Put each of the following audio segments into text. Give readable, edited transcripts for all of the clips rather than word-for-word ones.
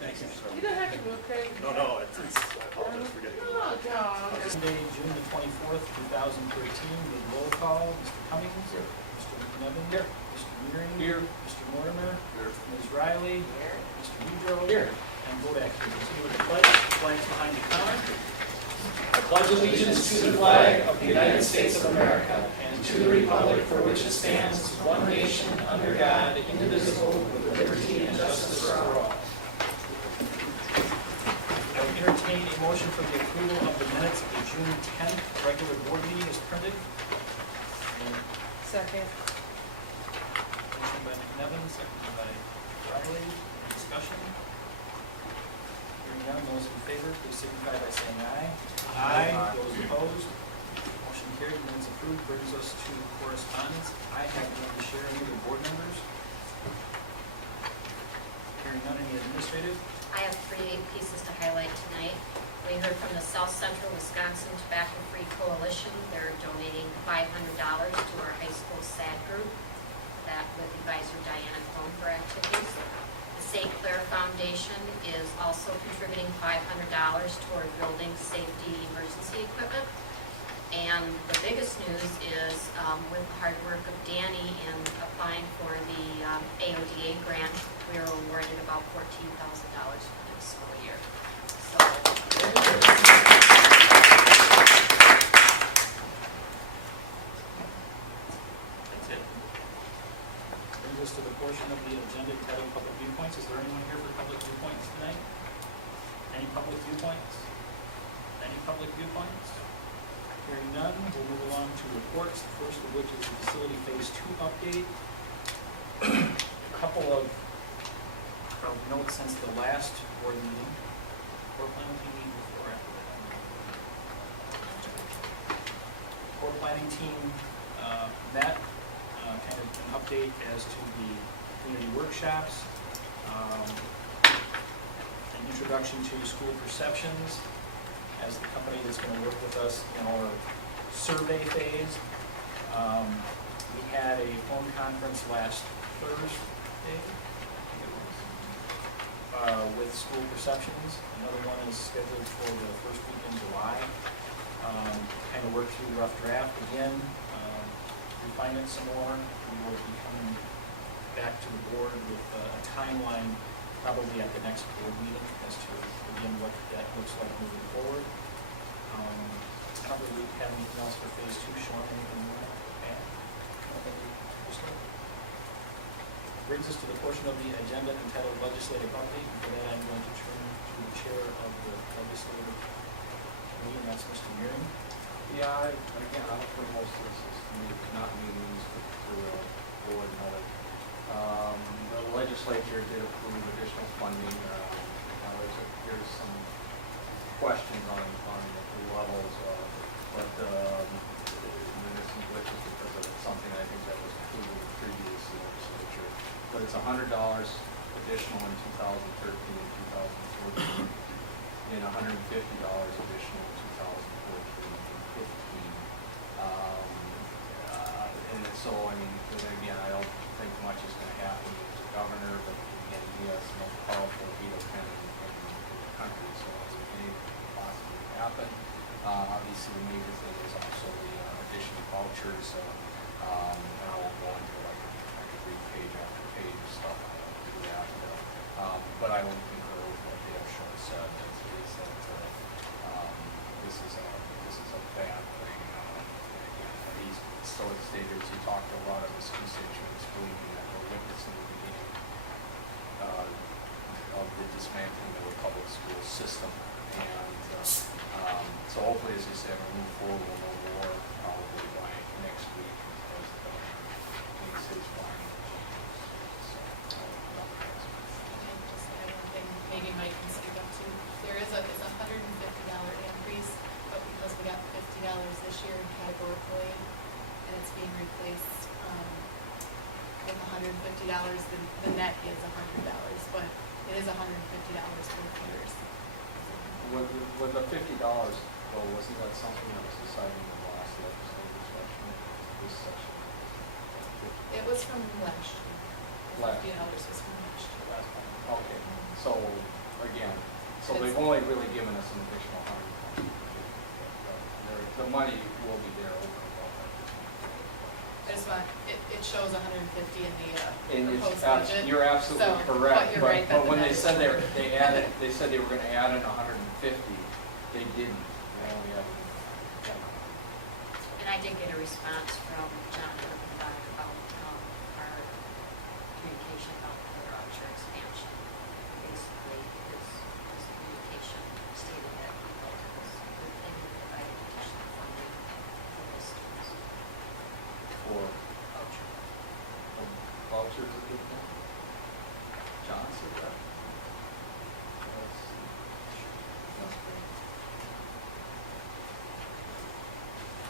Thanks. You don't have to move, Craig. No, I apologize for getting. Oh, God. Sunday, June the 24th, 2013, with roll call, Mr. Cummings. Here. Mr. Nevin. Here. Mr. Meering. Here. Mr. Mortimer. Here. Ms. Riley. Here. Mr. Woodrow. Here. And Bodak here. Continue with the pledge. Flags behind the counter. I pledge allegiance to the flag of the United States of America and to the republic for which it stands, one nation, under God, indivisible, with liberty and justice for all. I would entertain a motion for the approval of the minutes of the June 10th regular board meeting as printed. Second. Motion by McNevin, seconded by Riley. Any discussion? Hearing none, those in favor, please signify by saying aye. Aye. Those opposed? Motion carried, minutes approved. Brings us to correspondence. I have none to share. Any of the board members? Hearing none, any administrative? I have 3 pieces to highlight tonight. We heard from the South Central Wisconsin Tobacco Free Coalition. They're donating $500 to our high school SAD group, that with advisor Diana Cohn for activities. The St. Clair Foundation is also contributing $500 toward building safety emergency equipment. And the biggest news is with the hard work of Danny in applying for the AODA grant, we are awarded about $14,000 for next school year. So, That's it. Brings us to the portion of the agenda entitled Public Viewpoints. Is there anyone here for public viewpoints tonight? Any public viewpoints? Any public viewpoints? Hearing none, we'll move along to reports, the first of which is the facility phase 2 update. A couple of notes since the last board meeting, or planning team meeting before after that. Board planning team met, kind of an update as to the community workshops, an introduction to school perceptions, as the company that's going to work with us in our survey phase. We had a phone conference last Thursday, I think it was, with school perceptions. Another one is scheduled for the first week in July. Kind of work through the rough draft again, refine it some more. We will be coming back to the board with a timeline probably at the next board meeting as to, again, what that looks like moving forward. I don't really have anything else for phase 2. Sean, anything more? Okay. Brings us to the portion of the agenda entitled Legislative Update. And for that, I'm going to turn to the chair of the Legislative Committee, and that's Mr. Meering. Yeah, again, I don't think most of this is not meetings for the board and all that. The legislature did approve additional funding. There's some questions on the levels, but there's some glitches because of something I think that was approved in the previous legislature. But it's $100 additional in 2013 and 2014, and $150 additional in 2014 and 15. And so, I mean, again, I don't think much is going to happen with the governor, but again, he has the most powerful veto pen in the country, so anything could possibly happen. Obviously, the major thing is also the addition of vouchers, and I won't go into it. I could read page after page of stuff. I don't do that. But I will concur with what Dale Short said, is that this is a bad thing. He's still at the stage as he talked to a lot of his constituents, believing that we're witnessing the beginning of the dismantling of the public school system. And so hopefully, as you said, we'll move forward. We'll know more probably by next week as the makes his final changes. Just add one thing, maybe Mike can speak up to. It's a $150 increase, but because we got $50 this year categorically, and it's being replaced with $150, the net is $100, but it is $150 for years. With the $50, though, wasn't that something that was decided in the last legislative session? This session? It was from last year. Last $50 was from last year. Last time. Okay. So they've only really given us an additional 100. The money will be there over and above that. I just want, it shows 150 in the And proposed it's budget. you're absolutely So, correct, but you're right, but that when the they net said is- they said they were gonna add in 150, they didn't. They only added 10. And I did get a response from John about our communication about the voucher expansion. Basically, his communication stated that he felt it was a good thing to provide additional funding for the students. For Voucher. vouchers are good thing. John said that. That's great.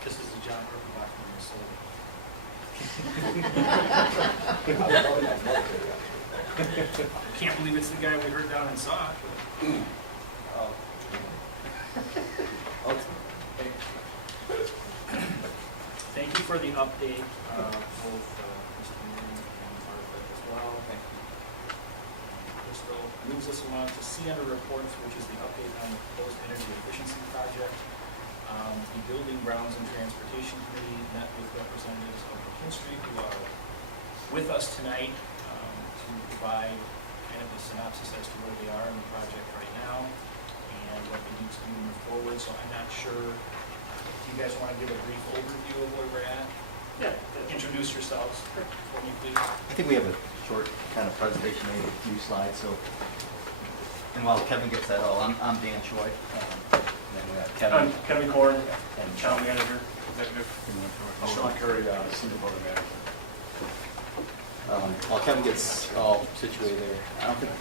This is a John Rippenbach from Minnesota. Can't believe it's the guy we heard down in Sauk. Oh. Okay. Thank you for the update, both Mr. Moon and Martha as well. Thank you. Crystal moves us along to C under reports, which is the update on the proposed energy efficiency project. The Building, Grounds, and Transportation Committee met with representatives of McKin Street who are with us tonight to provide kind of a synopsis as to where they are in the project right now and what they need to do to move forward. So I'm not sure, do you guys want to give a brief overview of where we're at? Yeah. Introduce yourselves for me, please. I think we have a short kind of presentation, maybe a few slides, so. And while Kevin gets that all, I'm Dan Choi. And then we have Kevin. Kevin Corn, And Town Manager, Executive. Sean Curry, Senior Board Manager. While Kevin gets all situated there, I don't think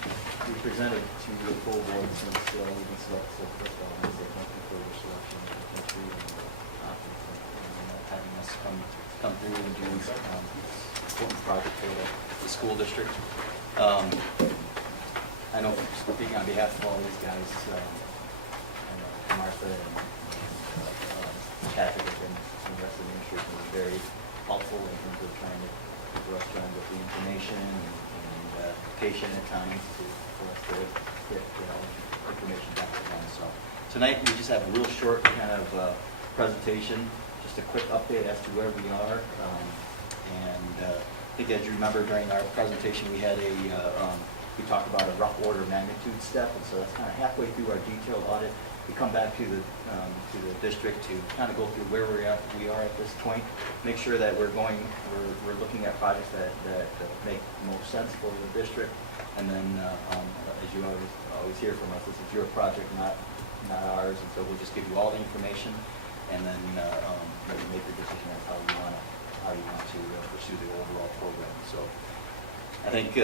we presented to the full board since we've been selected. So first of all, I want to say thank you for your selection of the country and having us come through and do this important project for the school district. I know, speaking on behalf of all these guys, Martha and Patrick have been, and the rest of the administration was very helpful in terms of trying to get the information and patient at times for us to get information back to them. So tonight we just have a real short kind of presentation, just a quick update as to where we are. I think as you remember during our presentation we had we talked about a rough order of magnitude step, and so that's kind of halfway through our detailed audit. We come back to the district to kind of go through where we are at this point, make sure that we're looking at projects that make most sense for the district, and then as you always hear from us, this is your project, not ours, and so we'll just give you all the information, and then let you make the decision on how you want to pursue the overall program. So I think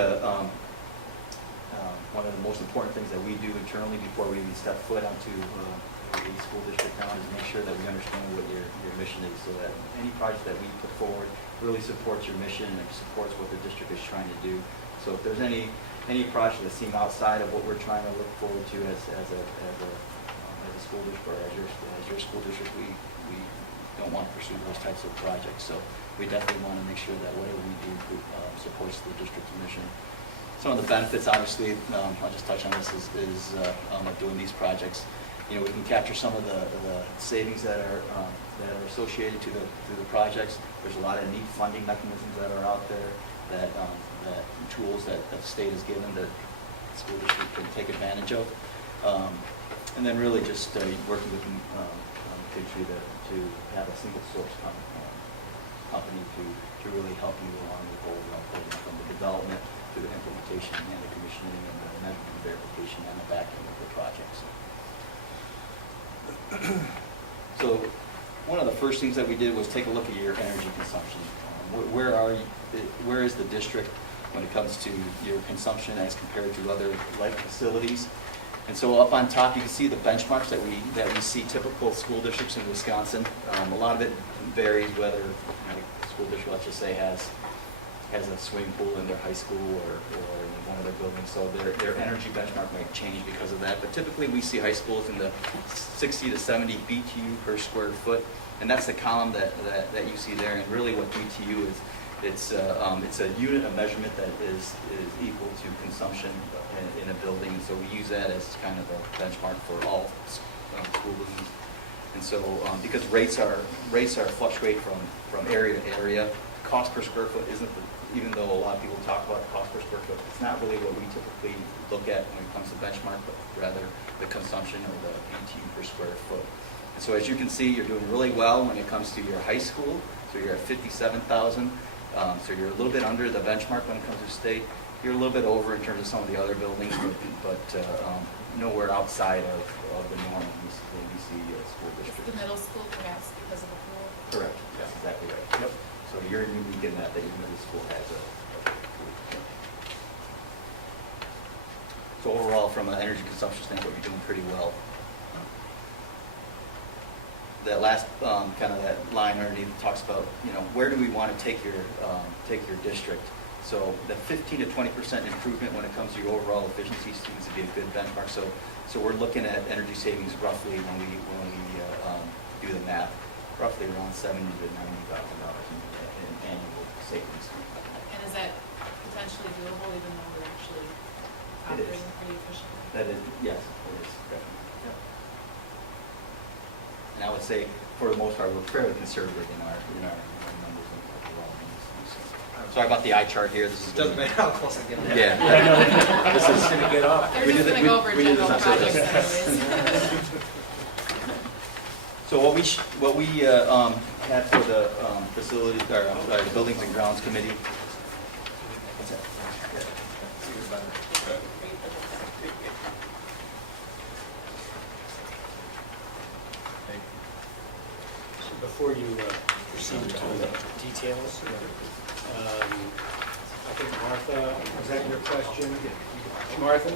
one of the most important things that we do internally before we even step foot onto the school district now is make sure that we understand what your mission is, so that any project that we put forward really supports your mission and supports what the district is trying to do. So if there's any project that seem outside of what we're trying to look forward to as a school district, or as your school district, we don't want to pursue those types of projects. So we definitely want to make sure that whatever we do supports the district's mission. Some of the benefits, obviously, I'll just touch on this, is doing these projects. You know, we can capture some of the savings that are associated to the projects. There's a lot of neat funding mechanisms that are out there, that tools that the state has given that the school district can take advantage of. And then really just working with Kidstree to have a single source company to really help you along the overall program, from the development to the implementation and the commissioning and the measurement and verification and the back end of the projects. So one of the first things that we did was take a look at your energy consumption. Where is the district when it comes to your consumption as compared to other like facilities? And so up on top, you can see the benchmarks that we see typical school districts in Wisconsin. A lot of it varies whether a school district, let's just say, has a swimming pool in their high school or in one of their buildings, so their energy benchmark might change because of that. But typically we see high schools in the 60 to 70 BTU per square foot, and that's the column that you see there. And really what BTU It's a unit of measurement that is equal to consumption in a building, so we use that as kind of a benchmark for all school buildings. And so, because rates fluctuate from area to area, cost per square foot isn't, even though a lot of people talk about cost per square foot, it's not really what we typically look at when it comes to benchmark, but rather the consumption or the BTU per square foot. And so as you can see, you're doing really well when it comes to your high school, so you're at 57,000. So you're a little bit under the benchmark when it comes to state. You're a little bit over in terms of some of the other buildings, but nowhere outside of the norm we see school Is district. the middle school perhaps because of the pool? Correct, that's exactly right. Yep. So you're unique in that your middle school has a pool. So overall, from an energy consumption standpoint, you're doing pretty well. That last kind of that line underneath talks about, where do we want to take your district? So the 15 to 20% improvement when it comes to your overall efficiency seems to be a good benchmark. So we're looking at energy savings roughly when we do the math, roughly around $70,000 to $90,000 in annual savings. And is that potentially doable even though we're actually It is. operating pretty efficiently? That is, yes, it is definitely. Yep. And I would say, for the most part, we're fairly conservative in our numbers and overall numbers. Sorry about the eye chart here. This is Doesn't matter how close I get. Yeah. This is going to get up. They're We just did gonna the- go over we did general this on projects purpose. anyways. So what we had for the facilities, or the Buildings and Grounds Committee. What's that? So before you proceed to the details, I think Martha, was that your question? Martha?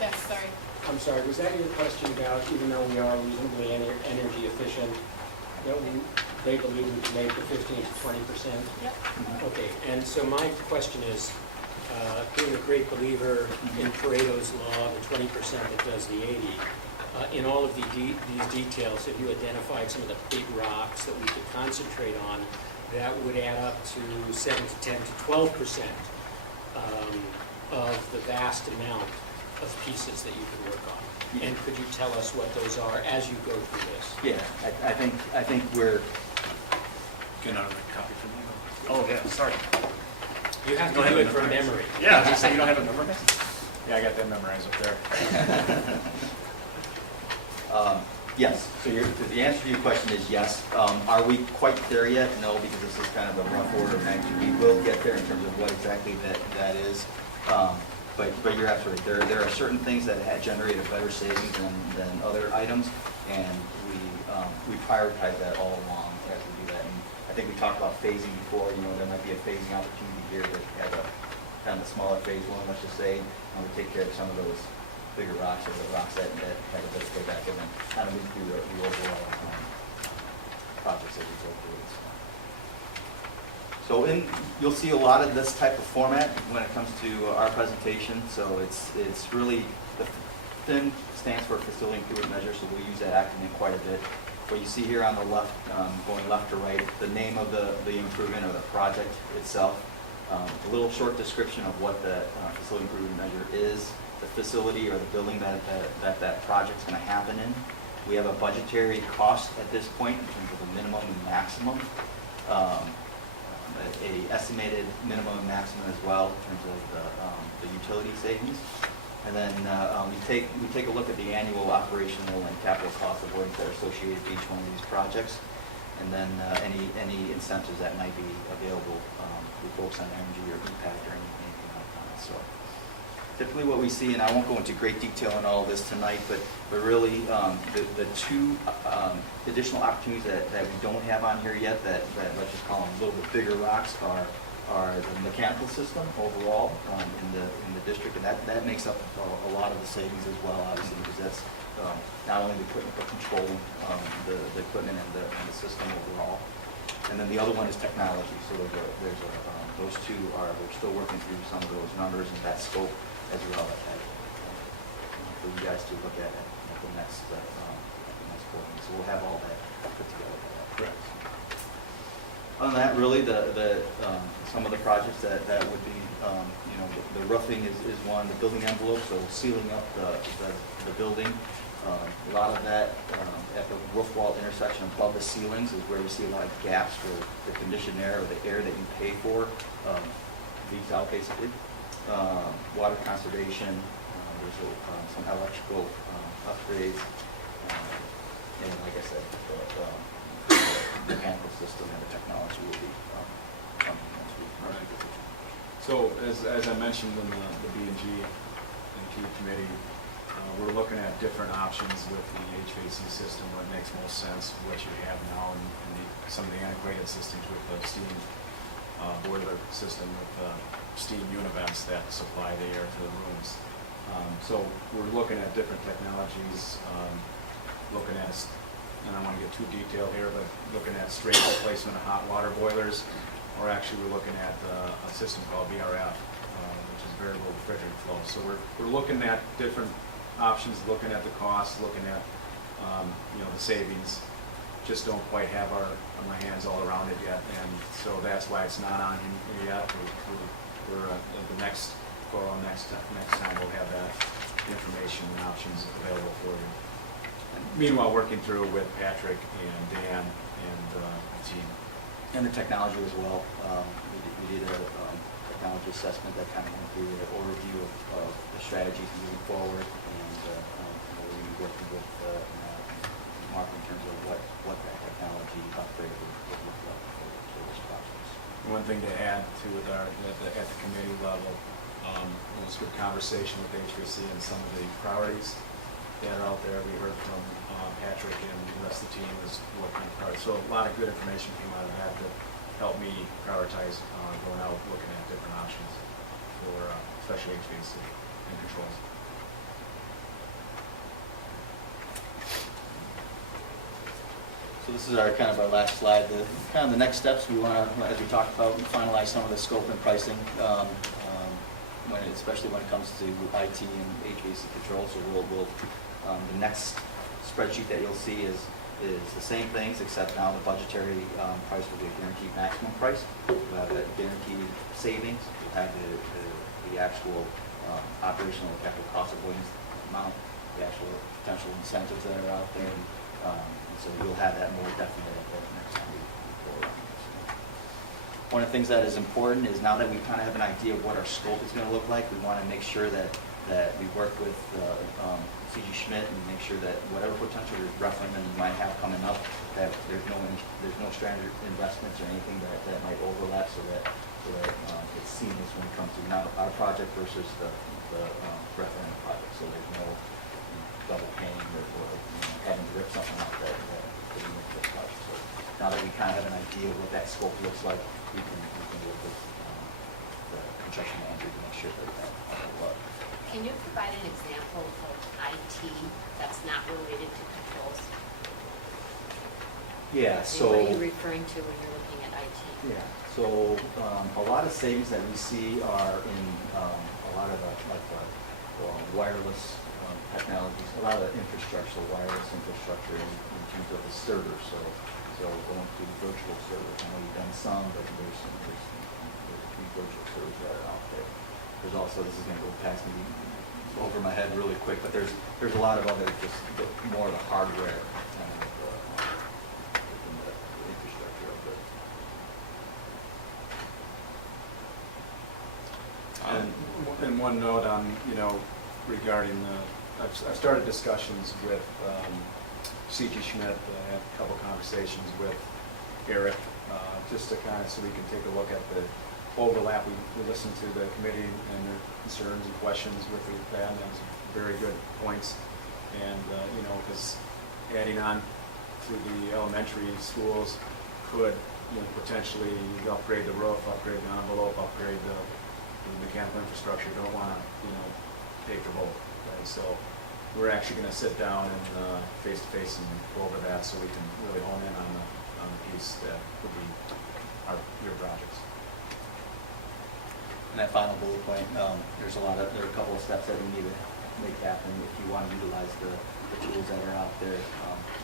Yes, sorry. I'm sorry, was that your question about, even though we are reasonably energy efficient, that they believe we can make the 15 to 20%? Yep. Okay, and so my question is, being a great believer in Pareto's law, the 20% that does the 80, in all of these details, have you identified some of the big rocks that we could concentrate on that would add up to 7 to 10 to 12% of the vast amount of pieces that you could work on? And could you tell us what those are as you go through this? Yeah, I think we're. Get another copy from you. Oh, yeah, sorry. You have Don't to have do it it from memorized. memory. Yeah, you say you don't have it memorized? Yeah, I got that memorized up there. Yes, so the answer to your question is yes. Are we quite there yet? No, because this is kind of a rough order of magnitude. We will get there in terms of what exactly that is. But you're absolutely right. There are certain things that had generated better savings than other items, and we prioritize that all along as we do that. And I think we talked about phasing before. There might be a phasing opportunity here that have a kind of a smaller phase one, let's just say, and we take care of some of those bigger rocks or the rocks that had a bit of payback, and then kind of move through the overall projects as we go through it. So you'll see a lot of this type of format when it comes to our presentation. So it's really, the FIM stands for Facility Improvement Measure, so we'll use that acronym quite a bit. What you see here on the left, going left to right, the name of the improvement or the project itself, a little short description of what the Facility Improvement Measure is, the facility or the building that project's going to happen in. We have a budgetary cost at this point in terms of the minimum and maximum. A estimated minimum and maximum as well in terms of the utility savings. And then we take a look at the annual operational and capital cost avoidance that are associated with each one of these projects. And then any incentives that might be available with folks on energy or impact or anything like that. So typically what we see, and I won't go into great detail on all of this tonight, but really the two additional opportunities that we don't have on here yet that let's just call them a little bit bigger rocks are the mechanical system overall in the district, and that makes up a lot of the savings as well, obviously, because that's not only the equipment but controlling the equipment and the system overall. And then the other one is technology. So those two we're still working through some of those numbers and that scope as well for you guys to look at the next quarter. So we'll have all that put together. Correct. Other than that, really, some of the projects that would be, the roofing is one, the building envelope, so sealing up the building. A lot of that at the roof wall intersection above the ceilings is where we see a lot of gaps where the conditioned air or the air that you pay for leaks out basically. Water conservation, there's some electrical upgrades, and like I said, the mechanical system and the technology will be coming once we. So as I mentioned in the B&G committee, we're looking at different options with the HVAC system, what makes most sense, what you have now, and some of the antiquated systems with the steam boiler system with steam univents that supply the air to the rooms. So we're looking at different technologies, looking at, and I don't want to get too detailed here, but looking at straight replacement of hot water boilers, or actually we're looking at a system called VRF, which is variable refrigerant flow. So we're looking at different options, looking at the costs, looking at the savings. Just don't quite have my hands all around it yet, and so that's why it's not on here yet. We're the next time we'll have that information and options available for you. And meanwhile, working through with Patrick and Dan and the team. And the technology as well. We did a technology assessment that kind of went through an overview of the strategies moving forward, and we'll be working with Mark in terms of what that technology upgrade would look like for this process. One thing to add to it at the committee level, it was good conversation with HVAC and some of the priorities that are out there. We heard from Patrick and the rest of the team is what kind of priorities. So a lot of good information came out of that to help me prioritize going out looking at different options for especially HVAC and controls. So this is our last slide. The next steps we want to, as we talked about, finalize some of the scope and pricing, especially when it comes to IT and HVAC control. So we'll the next spreadsheet that you'll see is the same things, except now the budgetary price will be a guaranteed maximum price. We'll have that guaranteed savings. We'll have the actual operational and capital cost avoidance amount, the actual potential incentives that are out there. So you'll have that more definitely at the next time we go around. One of the things that is important is now that we kind of have an idea of what our scope is going to look like, we want to make sure that we work with C.G. Schmidt and make sure that whatever potential referendum you might have coming up, that there's no stranded investments or anything that might overlap, so that it's seamless when it comes to now our project versus the referendum project. So there's no double paying or having to rip something out that could be with this project. So now that we kind of have an idea of what that scope looks like, we can work with the construction manager to make sure that will work. Can you provide an example of IT that's not related to controls? Yeah, so. What are you referring to when you're looking at IT? Yeah, so a lot of savings that we see are in a lot of wireless technologies, a lot of infrastructure, wireless infrastructure in terms of the servers. So going to virtual servers. I know you've done some, but there's a few virtual servers that are out there. There's also, this is going to go past me over my head really quick, but there's a lot of other just more of the hardware kind of within the infrastructure of it. And one note on, regarding I've started discussions with C.G. Schmidt, had a couple conversations with Eric, just to so we can take a look at the overlap. We listened to the committee and their concerns and questions with that, and that was very good points. And, because adding on to the elementary schools could, potentially upgrade the roof, upgrade the envelope, upgrade the mechanical infrastructure. You don't want to, pay for both, right? So we're actually going to sit down and face-to-face and go over that so we can really hone in on the piece that would be your projects. And that final bullet point, there are a couple of steps that we need to make happen if you want to utilize the tools that are out there.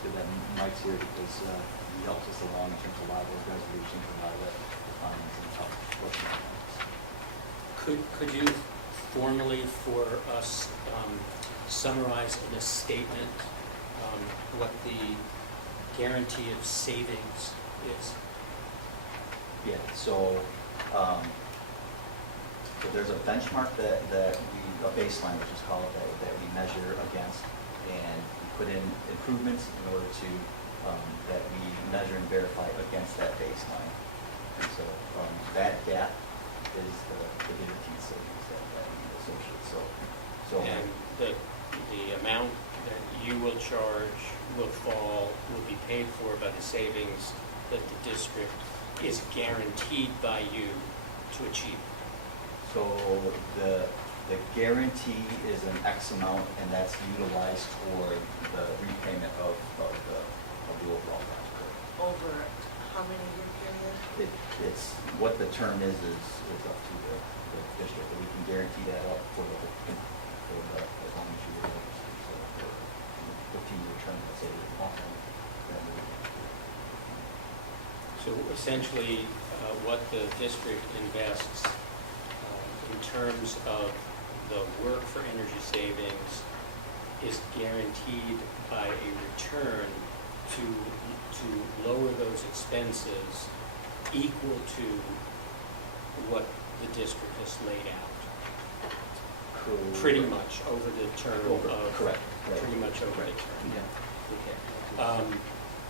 good that Mike's here because he helps us along in terms of a lot of those resolutions and a lot of the findings and tough questions. Could you formally for us summarize in a statement what the guarantee of savings is? Yeah, so there's a benchmark that we, a baseline, which is called, that we measure against, and we put in improvements in order to, that we measure and verify against that baseline. And so that gap is the guaranteed savings that we associate, so. And the amount that you will charge will be paid for by the savings that the district is guaranteed by you to achieve. So the guarantee is an X amount, and that's utilized toward the repayment of the overall project. Over how many year period? It's, what the term is up to the district, but we can guarantee that up for the, as long as you so for 15-year term, let's say, So essentially, what the district invests in terms of the work for energy savings is guaranteed by a return to lower those expenses equal to what the district has laid out. Pretty much over the term of. Correct. Pretty much over the term. Yeah. Okay.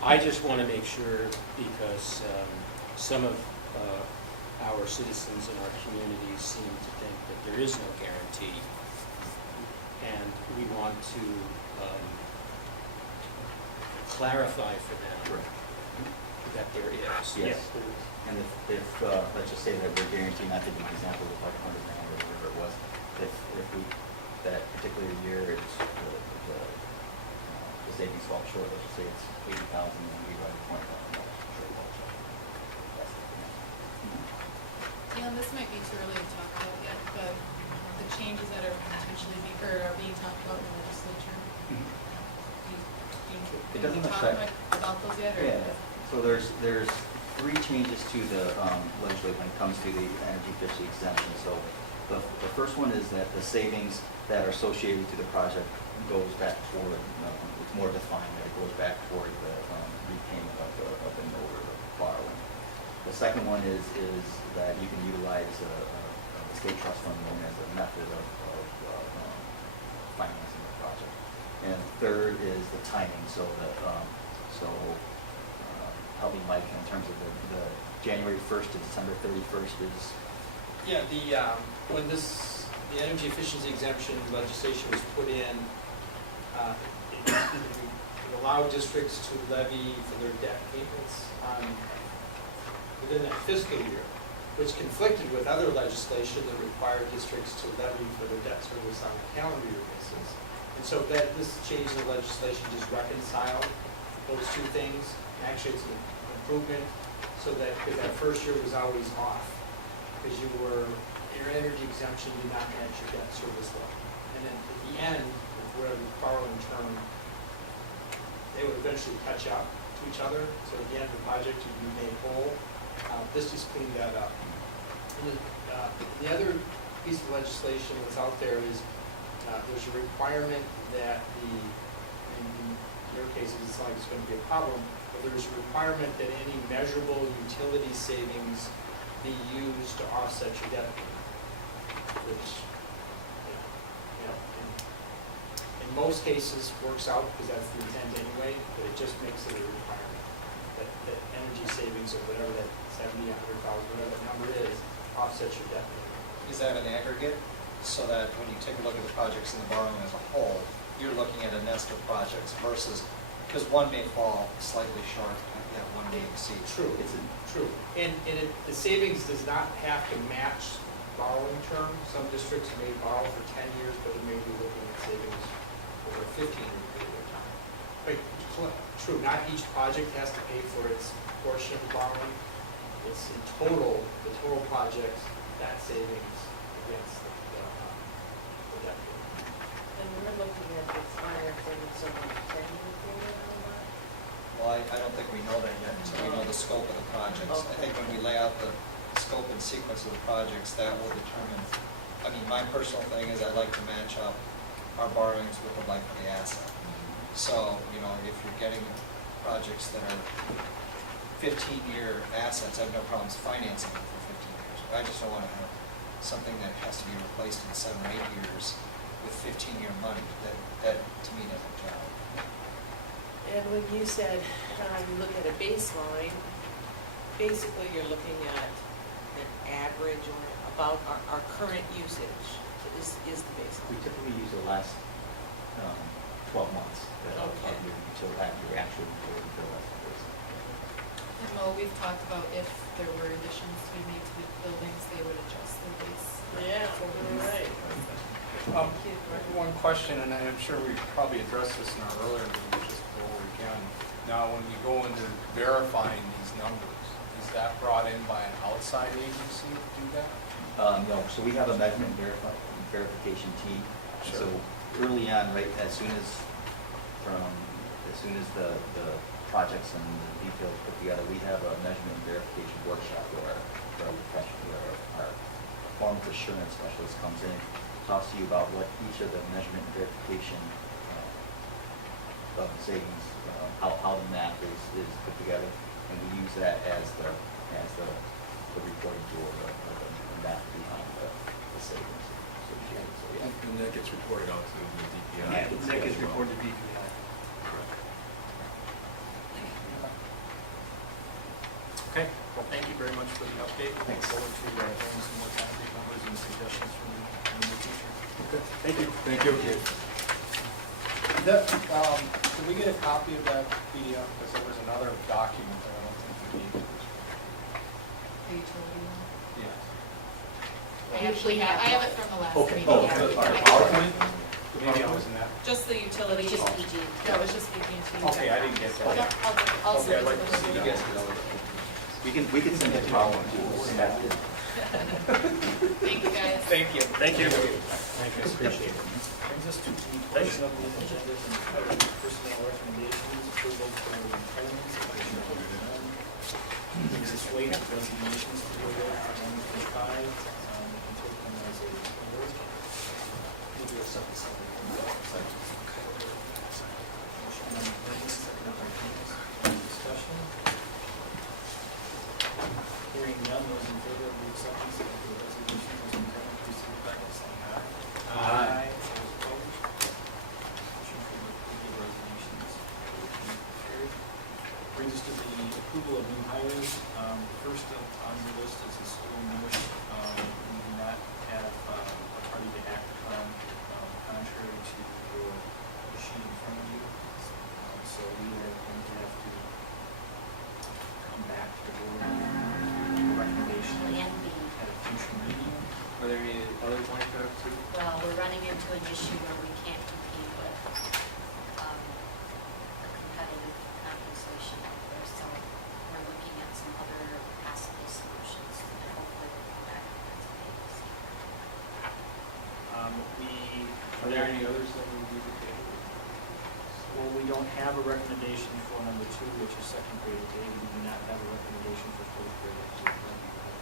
I just want to make sure, because some of our citizens in our communities seem to think that there is no guarantee, and we want to clarify for them that there is. Yes. And if let's just say that we're guaranteeing, not to give an example of like $100,000 or whatever it was, if we, that particular year, it's the savings fall short, let's just say it's $80,000 and we write $20,000 shortfall check. That's the thing. You know, this might be too early to talk about yet, but the changes that are potentially are being talked about in the legislature. It doesn't Can you talk affect- about those yet, or? Yeah, so there's three changes to the legislature when it comes to the energy efficiency exemption. So the first one is that the savings that are associated to the project goes back toward, it's more defined, that it goes back toward the repayment of the note or the borrowing. The second one is that you can utilize the state trust fund loan as a method of financing the project. And third is the timing, so that, help me, Mike, in terms of the January 1st to December 31st is? Yeah, when the energy efficiency exemption legislation was put in, it allowed districts to levy for their debt maintenance within that fiscal year, which conflicted with other legislation that required districts to levy for their debt service on a calendar year basis. And so this change in the legislation just reconciled those two things. Actually, it's an improvement, so that, because that first year was always off, because your energy exemption did not match your debt service level. And then at the end, of whatever borrowing term, they would eventually catch up to each other. So at the end of the project, you'd be made whole. This just cleaned that up. And the other piece of legislation that's out there is there's a requirement that in your cases, it's not like it's going to be a problem, but there's a requirement that any measurable utility savings be used to offset your debt payment, which, in most cases works out because that's the intent anyway, but it just makes it a requirement that energy savings of whatever that 70, 100,000, whatever that number is, offsets your debt payment. Is that an aggregate, so that when you take a look at the projects and the borrowing as a whole, you're looking at a nest of projects versus, because one may fall slightly short, and one may exceed? True, true. And the savings does not have to match borrowing term. Some districts may borrow for 10 years, but it may be looking at savings over a 15-year period of time. But true, not each project has to pay for its portion of borrowing. It's in total, the total project, that savings against the debt. And we're looking at the financing of some 10-year period on that? projects. I think when we lay out the scope and sequence of the projects, that will determine, I mean, my personal thing is I like to match up our borrowings with the life of the asset. So, you know, if you're getting projects that are 15-year assets, I have no problems financing them for 15 years. But I just don't want to have something that has to be replaced in 7 or 8 years with 15-year money. That to me doesn't jive. And when you said, you look at a baseline, basically you're looking at an average or about our current usage is the We baseline. typically use the last 12 months of Okay. your actual utility bill estimates. And Mo, we've talked about if there were additions to be made to the buildings, they would adjust their base. Yeah, right. One question, and I'm sure we probably addressed this in our earlier meeting, just go over again. Now, when we go into verifying these numbers, is that brought in by an outside agency to do that? No, so we have a measurement verification team. Sure. So early on, right, as soon as the projects and the details put together, we have a measurement verification workshop where our performance assurance specialist comes in, talks to you about what each of the measurement verification of savings, how the math is put together, and we use that as the reporting tool, the math behind the savings. And that gets reported out to the DPI. Yeah, That gets reported to DPI. Okay, well, thank you very much for the update. Look Thanks. forward to hearing some more concrete numbers and suggestions from the teacher. Okay, thank you. Thank you. Can we get a copy of that PDF? Because there was another document that I don't think we needed. The utility one. Yes. I actually have, I have it from the last Okay. meeting. Oh, Yeah. all right. PowerPoint? Maybe I was in that. Just the utility. Just PG. That was just PG&T. Okay, I didn't get that. Yep, I'll Okay, send I'd it like to see to you the. guys. We can send it to our one too. We'll send that to- Thank you, guys. Thank you. Thank you. Thank you, appreciate it. Brings us to the portion of the agenda and personnel recommendations, approval for employment, section 41. Brings us weight of resignations to the order for 135, and take them as a whole. We'll do a second. Motion by Burns, seconded by Haynes. Discussion. Hearing none, those in favor of the acceptance of the resolution as presented, please signify by saying aye. Aye. Those opposed? Motion for the approval of resignations carried. Brings us to the approval of new hires. First up on the list is the school nurse. We do not have a party to act upon, contrary to your sheet in front of you. So we are going to have to come back to the board with a recommendation Plan B. at a future meeting. Are there any others like that too? Well, we're running into an issue where we can't compete with a competitive compensation out there, so we're looking at some other possible solutions, and hopefully we'll come back with that today. Are there any others that we need to table? Well, we don't have a recommendation for number 2, which is second grade A. We do not have a recommendation for fourth grade A.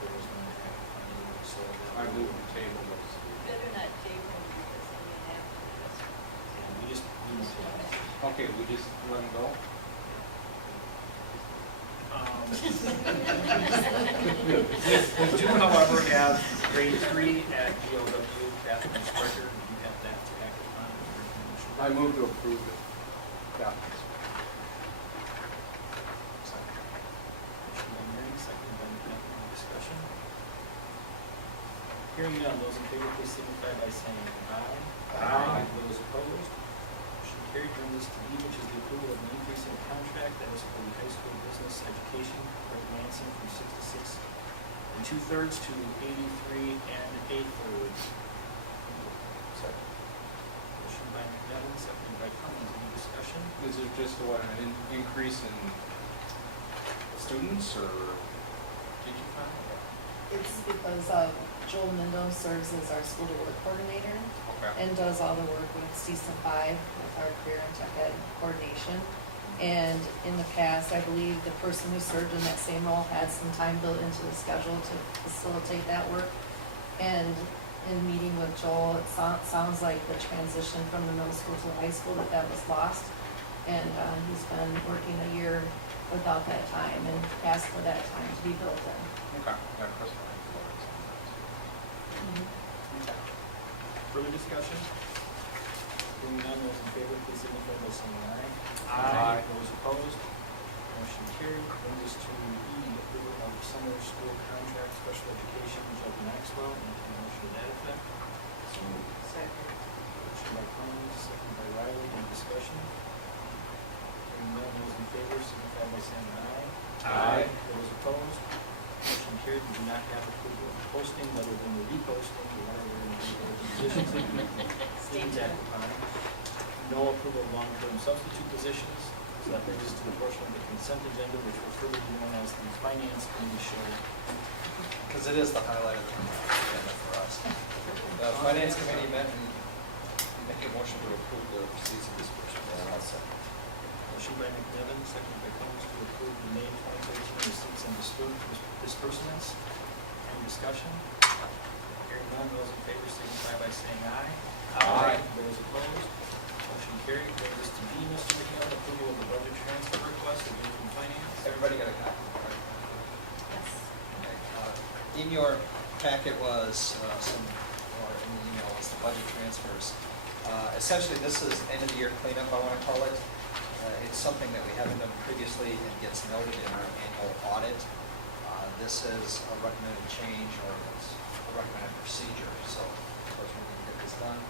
There is no recommendation, so I move to table those. Better not table because I mean, we just need to. Okay, we just let them go? We do, however, have grade 3 at GLW, Catherine Sprecher. We do have that to act upon. I move to approve it. Yeah. Motion by Mary, seconded by Catherine. Discussion. Hearing none, those in favor, please signify by saying aye. Aye. Those opposed? Motion carried. Brings us to B, which is the approval of an increase in the contract that is for the high school business education, Greg Lansing, from 66 2/3 to 83 8/3. Second. Motion by McNevin, seconded by Cummings. Any discussion? Is it just an increase in students or teaching time? It's because Joel Mendo serves as our school to work coordinator Okay. and does all the work with CISA 5 with our career and tech ed coordination. And in the past, I believe the person who served in that same role had some time built into the schedule to facilitate that work. And in meeting with Joel, it sounds like the transition from the middle school to the high school, that was lost. And he's been working a year without that time and asked for that time to be built in. Okay. Yeah, Chris, I think Lawrence on that. Okay. Further discussion? Hearing none, those in favor, please signify by saying aye. Aye. Those opposed, motion carried. Brings us to E, approval of summer school contract, special education, Jeff Maxwell, and a motion to that effect. Second. Motion by Cummings, second by Riley, any discussion? Hearing none, those in favor, signify by saying aye. Aye. Those opposed, motion carried. We do not have approval of posting, other than the reposting, we are going to do open positions being tacked upon. No approval of long-term substitute positions. So that brings us to the portion of the consent agenda, which will further be known as the finance committee show. Because it is the highlight of the agenda for us. The finance committee met and make a motion to approve the receipts of disbursement. And I'll second. Motion by McNevin, second by Cummings to approve the May 2013 receipts and disbursements. Any discussion? Hearing none, those in favor signify by saying aye. Aye. Those opposed, motion carried. Brings us to D, Mr. McNevin, approval of the budget transfer request of from finance. Everybody got a copy, right? Yes. Okay, in your packet was or in the email was the budget transfers. Essentially, this is end of the year cleanup, I want to call it. It's something that we haven't done previously and gets noted in our annual audit. This is a recommended change, or it's a recommended procedure, so of course we need to get this done.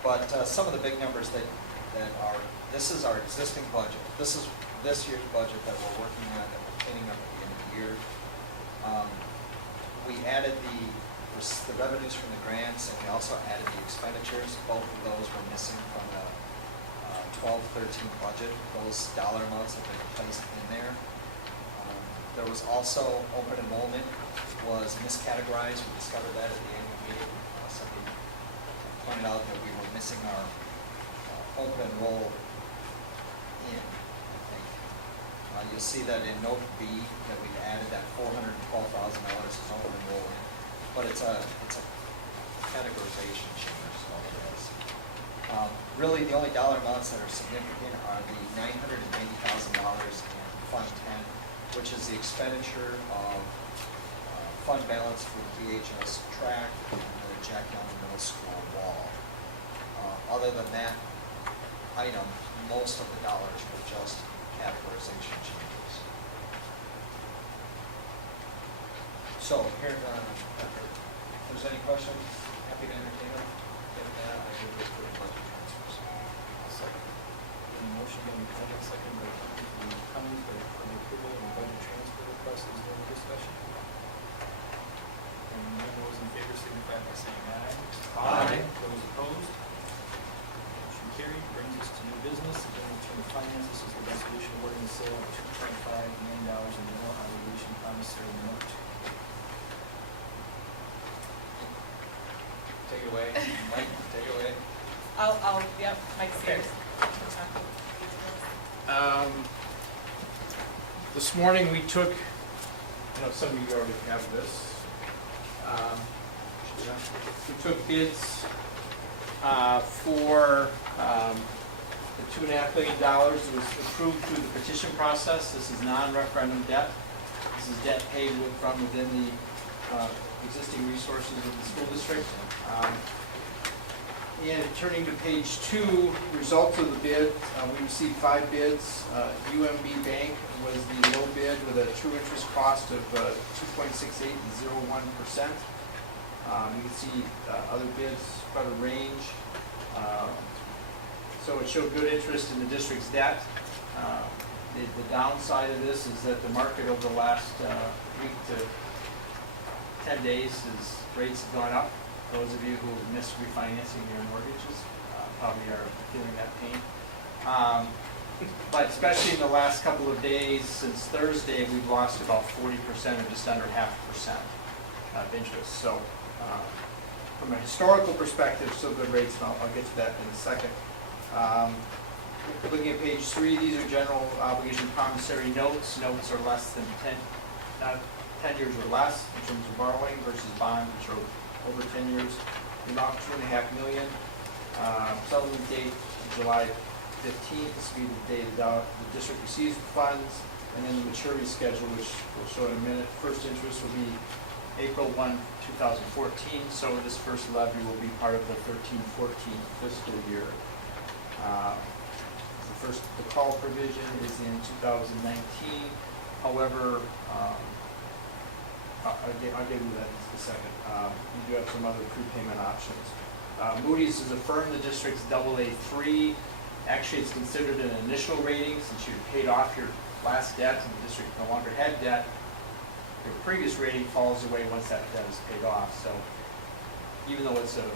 But some of the big numbers that are, this is our existing budget. This is this year's budget that we're working on, that we're cleaning up at the end of the year. We added the revenues from the grants, and we also added the expenditures. Both of those were missing from the 12-13 budget. Those dollar amounts have been placed in there. There was also open enrollment was miscategorized. We discovered that at the annual meeting. Somebody pointed out that we were missing our open enroll in, I think. You'll see that in note B that we've added that $412,000 is open enroll in. But it's a categorization change, so it is. Really, the only dollar amounts that are significant are the $990,000 in Fund 10, which is the expenditure of fund balance for the DHS track and the Jack Young Middle School wall. Other than that item, most of the dollars were just categorization changes. So here, if there's any questions, happy to entertain them. If not, I can go through the budget transfers. Motion by McNevin, second by Cummings, for the approval of the budget transfer request. Is there any discussion? And none, those in favor signify by saying aye. Aye. Those opposed? Motion carried. Brings us to new business. Again, we turn to finance. This is the resolution awarding the sale of $2.5 million in general obligation promissory note. Take it away, Mike, take it away. Yep, Mike Okay. Sears. This morning, we took, some of you already have this. We took bids for the $2.5 million. It was approved through the petition process. This is non-referendum debt. This is debt paid from within the existing resources of the school district. And turning to page 2, results of the bid, we received 5 bids. UMB Bank was the low bid with a true interest cost of 2.68 and 0.1%. You can see other bids, quite a range. So it showed good interest in the district's debt. The downside of this is that the market over the last week to 10 days, rates have gone up. Those of you who missed refinancing your mortgages probably are feeling that pain. But especially in the last couple of days, since Thursday, we've lost about 40% or just under 0.5% of interest. So from a historical perspective, still good rates, and I'll get to that in a second. Looking at page 3, these are general obligation promissory notes. Notes are less than 10 years or less in terms of borrowing versus bonds, which are over 10 years. The amount $2.5 million. Settlement date July 15th. This will be the date the district receives the funds, and then the maturity schedule, which we'll show in a minute. First interest will be April 1, 2014. So this first levy will be part of the 13-14 fiscal year. The call provision is in 2019. However, I'll get into that in just a second. We do have some other prepayment options. Moody's has affirmed the district's AA3. Actually, it's considered an initial rating since you paid off your last debt and the district no longer had debt. Your previous rating falls away once that debt is paid off. So even though it's an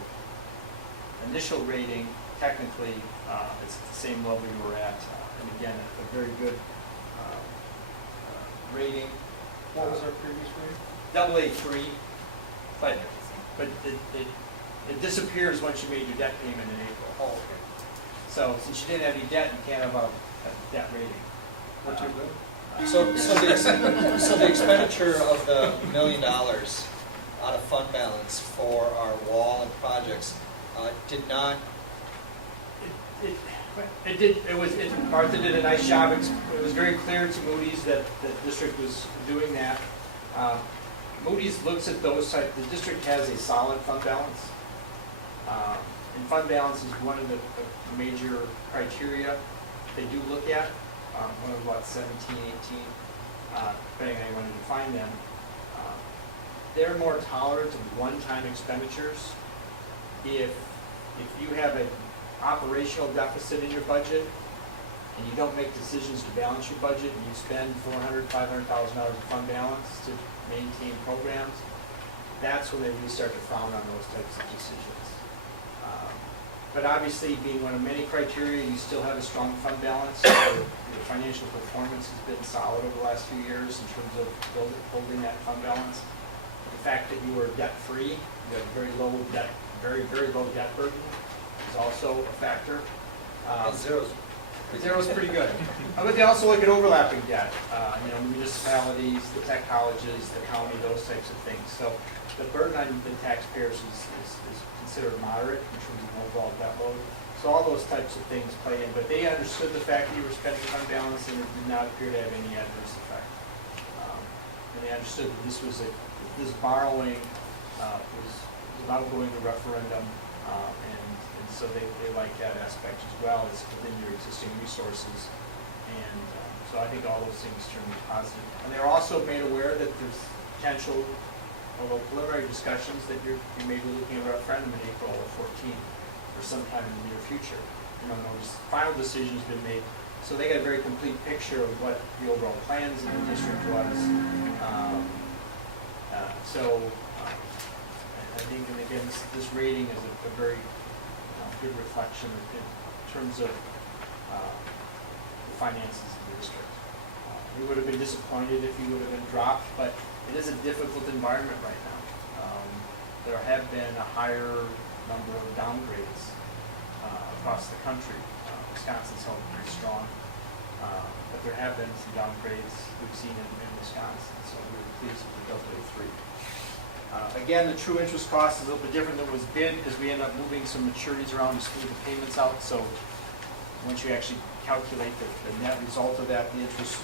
initial rating, technically it's at the same level you were at. And again, a very good rating. What was our previous rating? AA3, but it disappears once you made your debt payment in April. Oh, okay. So since you didn't have any debt, you can't have a debt rating. What's your bill? So the expenditure of the $1 million out of fund balance for our wall and projects did not. Martha did a nice job. It was very clear to Moody's that the district was doing that. Moody's looks at those types. The district has a solid fund balance. And fund balance is one of the major criteria they do look at. One of about 17, 18, depending on how you want to define them. They're more tolerant of one-time expenditures. If you have an operational deficit in your budget and you don't make decisions to balance your budget and you spend $400,000, $500,000 of fund balance to maintain programs, that's when they really start to frown on those types of decisions. But obviously, being one of many criteria, you still have a strong fund balance. Your financial performance has been solid over the last few years in terms of holding that fund balance. The fact that you were debt-free, you have very low debt, very low debt burden is also a factor. Zero's pretty good. But they also look at overlapping debt. Municipalities, the tech colleges, the county, those types of things. So the burden on the taxpayers is considered moderate in terms of overall debt load. So all those types of things play in. But they understood the fact that you were spending fund balance and it did not appear to have any adverse effect. And they understood that this borrowing was about going to referendum, and so they like that aspect as well. It's within your existing resources. And so I think all those things turn positive. And they're also made aware that there's potential, although preliminary discussions, that you may be looking at a referendum in April of 14 or sometime in the near future. No final decision has been made. So they got a very complete picture of what the overall plans in the district was. I think, and again, this rating is a very good reflection in terms of the finances of the district. We would have been disappointed if you would have been dropped, but it is a difficult environment right now. There have been a higher number of downgrades across the country. Wisconsin's held pretty strong, but there have been some downgrades we've seen in Wisconsin, so we were pleased with the AA3. Again, the true interest cost is a little bit different than was bid because we end up moving some maturities around to smooth the payments out. So once you actually calculate the net result of that, the interest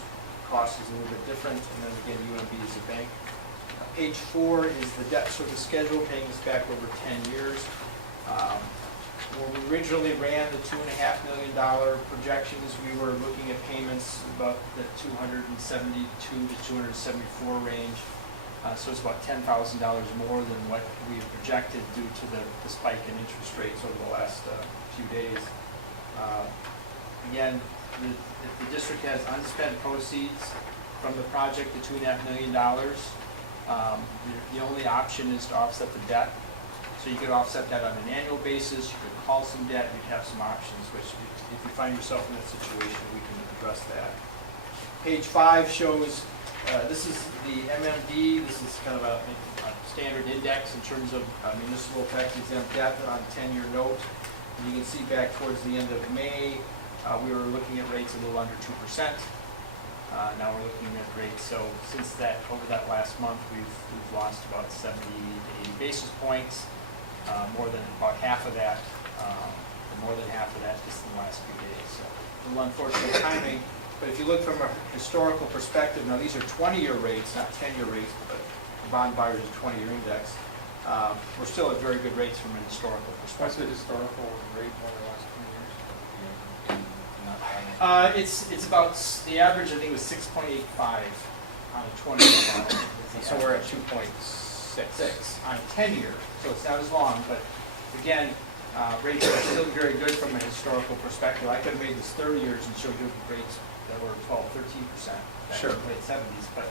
cost is a little bit different. And then again, UMB is a bank. Page 4 is the debt service schedule, paying us back over 10 years. When we originally ran the $2.5 million projections, we were looking at payments about the 272 to 274 range. So it's about $10,000 more than what we had projected due to the spike in interest rates over the last few days. Again, if the district has unspent proceeds from the project, the $2.5 million, the only option is to offset the debt. So you could offset that on an annual basis, you could call some debt, you'd have some options, which if you find yourself in that situation, we can address that. Page 5 shows, this is the MMD, this is kind of a standard index in terms of municipal tax exempt debt on a 10-year note. And you can see back towards the end of May, We were looking at rates a little under 2%. Now we're looking at rates, so since that, over that last month, we've lost about 70 to 80 basis points, more than about half of that, more than half of that just in the last few days. So a little unfortunate timing, but if you look from a historical perspective, now these are 20-year rates, not 10-year rates, but the bond buyers is 20-year index. We're still at very good rates from a historical What's perspective. the historical rate over the last 20 years? It's about, the average I think was 6.85 on a 20-year bond. So we're at 2.6. 6 on a 10-year, so it's not as long, but again, rates are still very good from a historical perspective. I could have made this 30 years and showed you rates that were 12, 13% back in the late 70s, but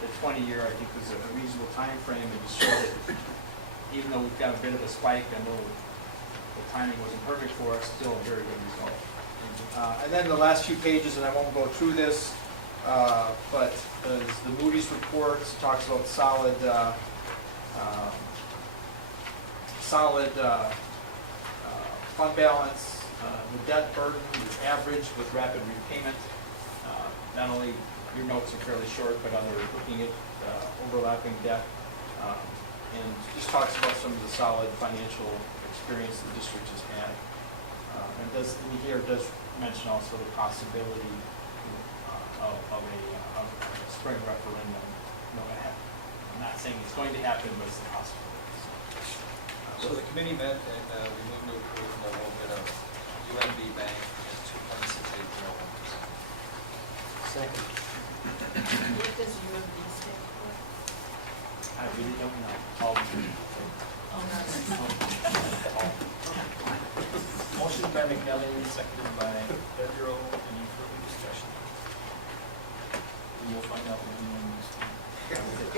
the 20-year I think was a reasonable time frame and just showed that even though we've got a bit of a spike, I know the timing wasn't perfect for us, still a very good result. And then the last few pages, and I won't go through this, but the Moody's report talks about solid fund balance, the debt burden is average with rapid repayment. Not only your notes are fairly short, but other looking at overlapping debt, and just talks about some of the solid financial experience the district has had. And here does mention also the possibility of a spring referendum. No, I'm not saying it's going to happen, but it's a possibility. So the committee met and we moved to approve a little bit of UNB Bank at 2.680%. Second. What does UMB stand for? I really don't know. Motion by McNally, seconded by Bedro. Any further discussion? We will find out what we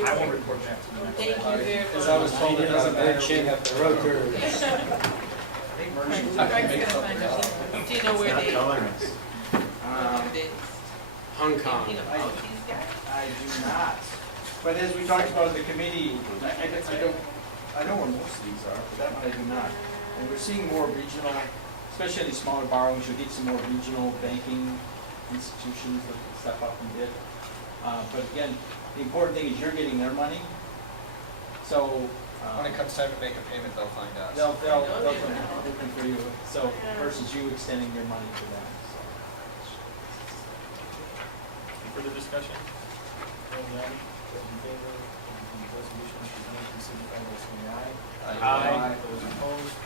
I will report back to the next. Thank you very much. As I was told, it doesn't matter. We have The road curve. Greg's gonna find out. Do you know where they, where they, Hong Kong. you know, all these guys? I do not. But as we talked about in the committee, I know where most of these are, but that one I do not. And we're seeing more regional, especially on these smaller borrowings, you'll get some more regional banking institutions that can step up and bid. But again, the important thing is you're getting their money. So, When it comes time to make a payment, they'll find us. they'll looking for you, so versus you extending your money to them, so. Any further discussion? Hearing none, those in favor of the resolution as presented, please signify by saying aye. Aye. Those opposed,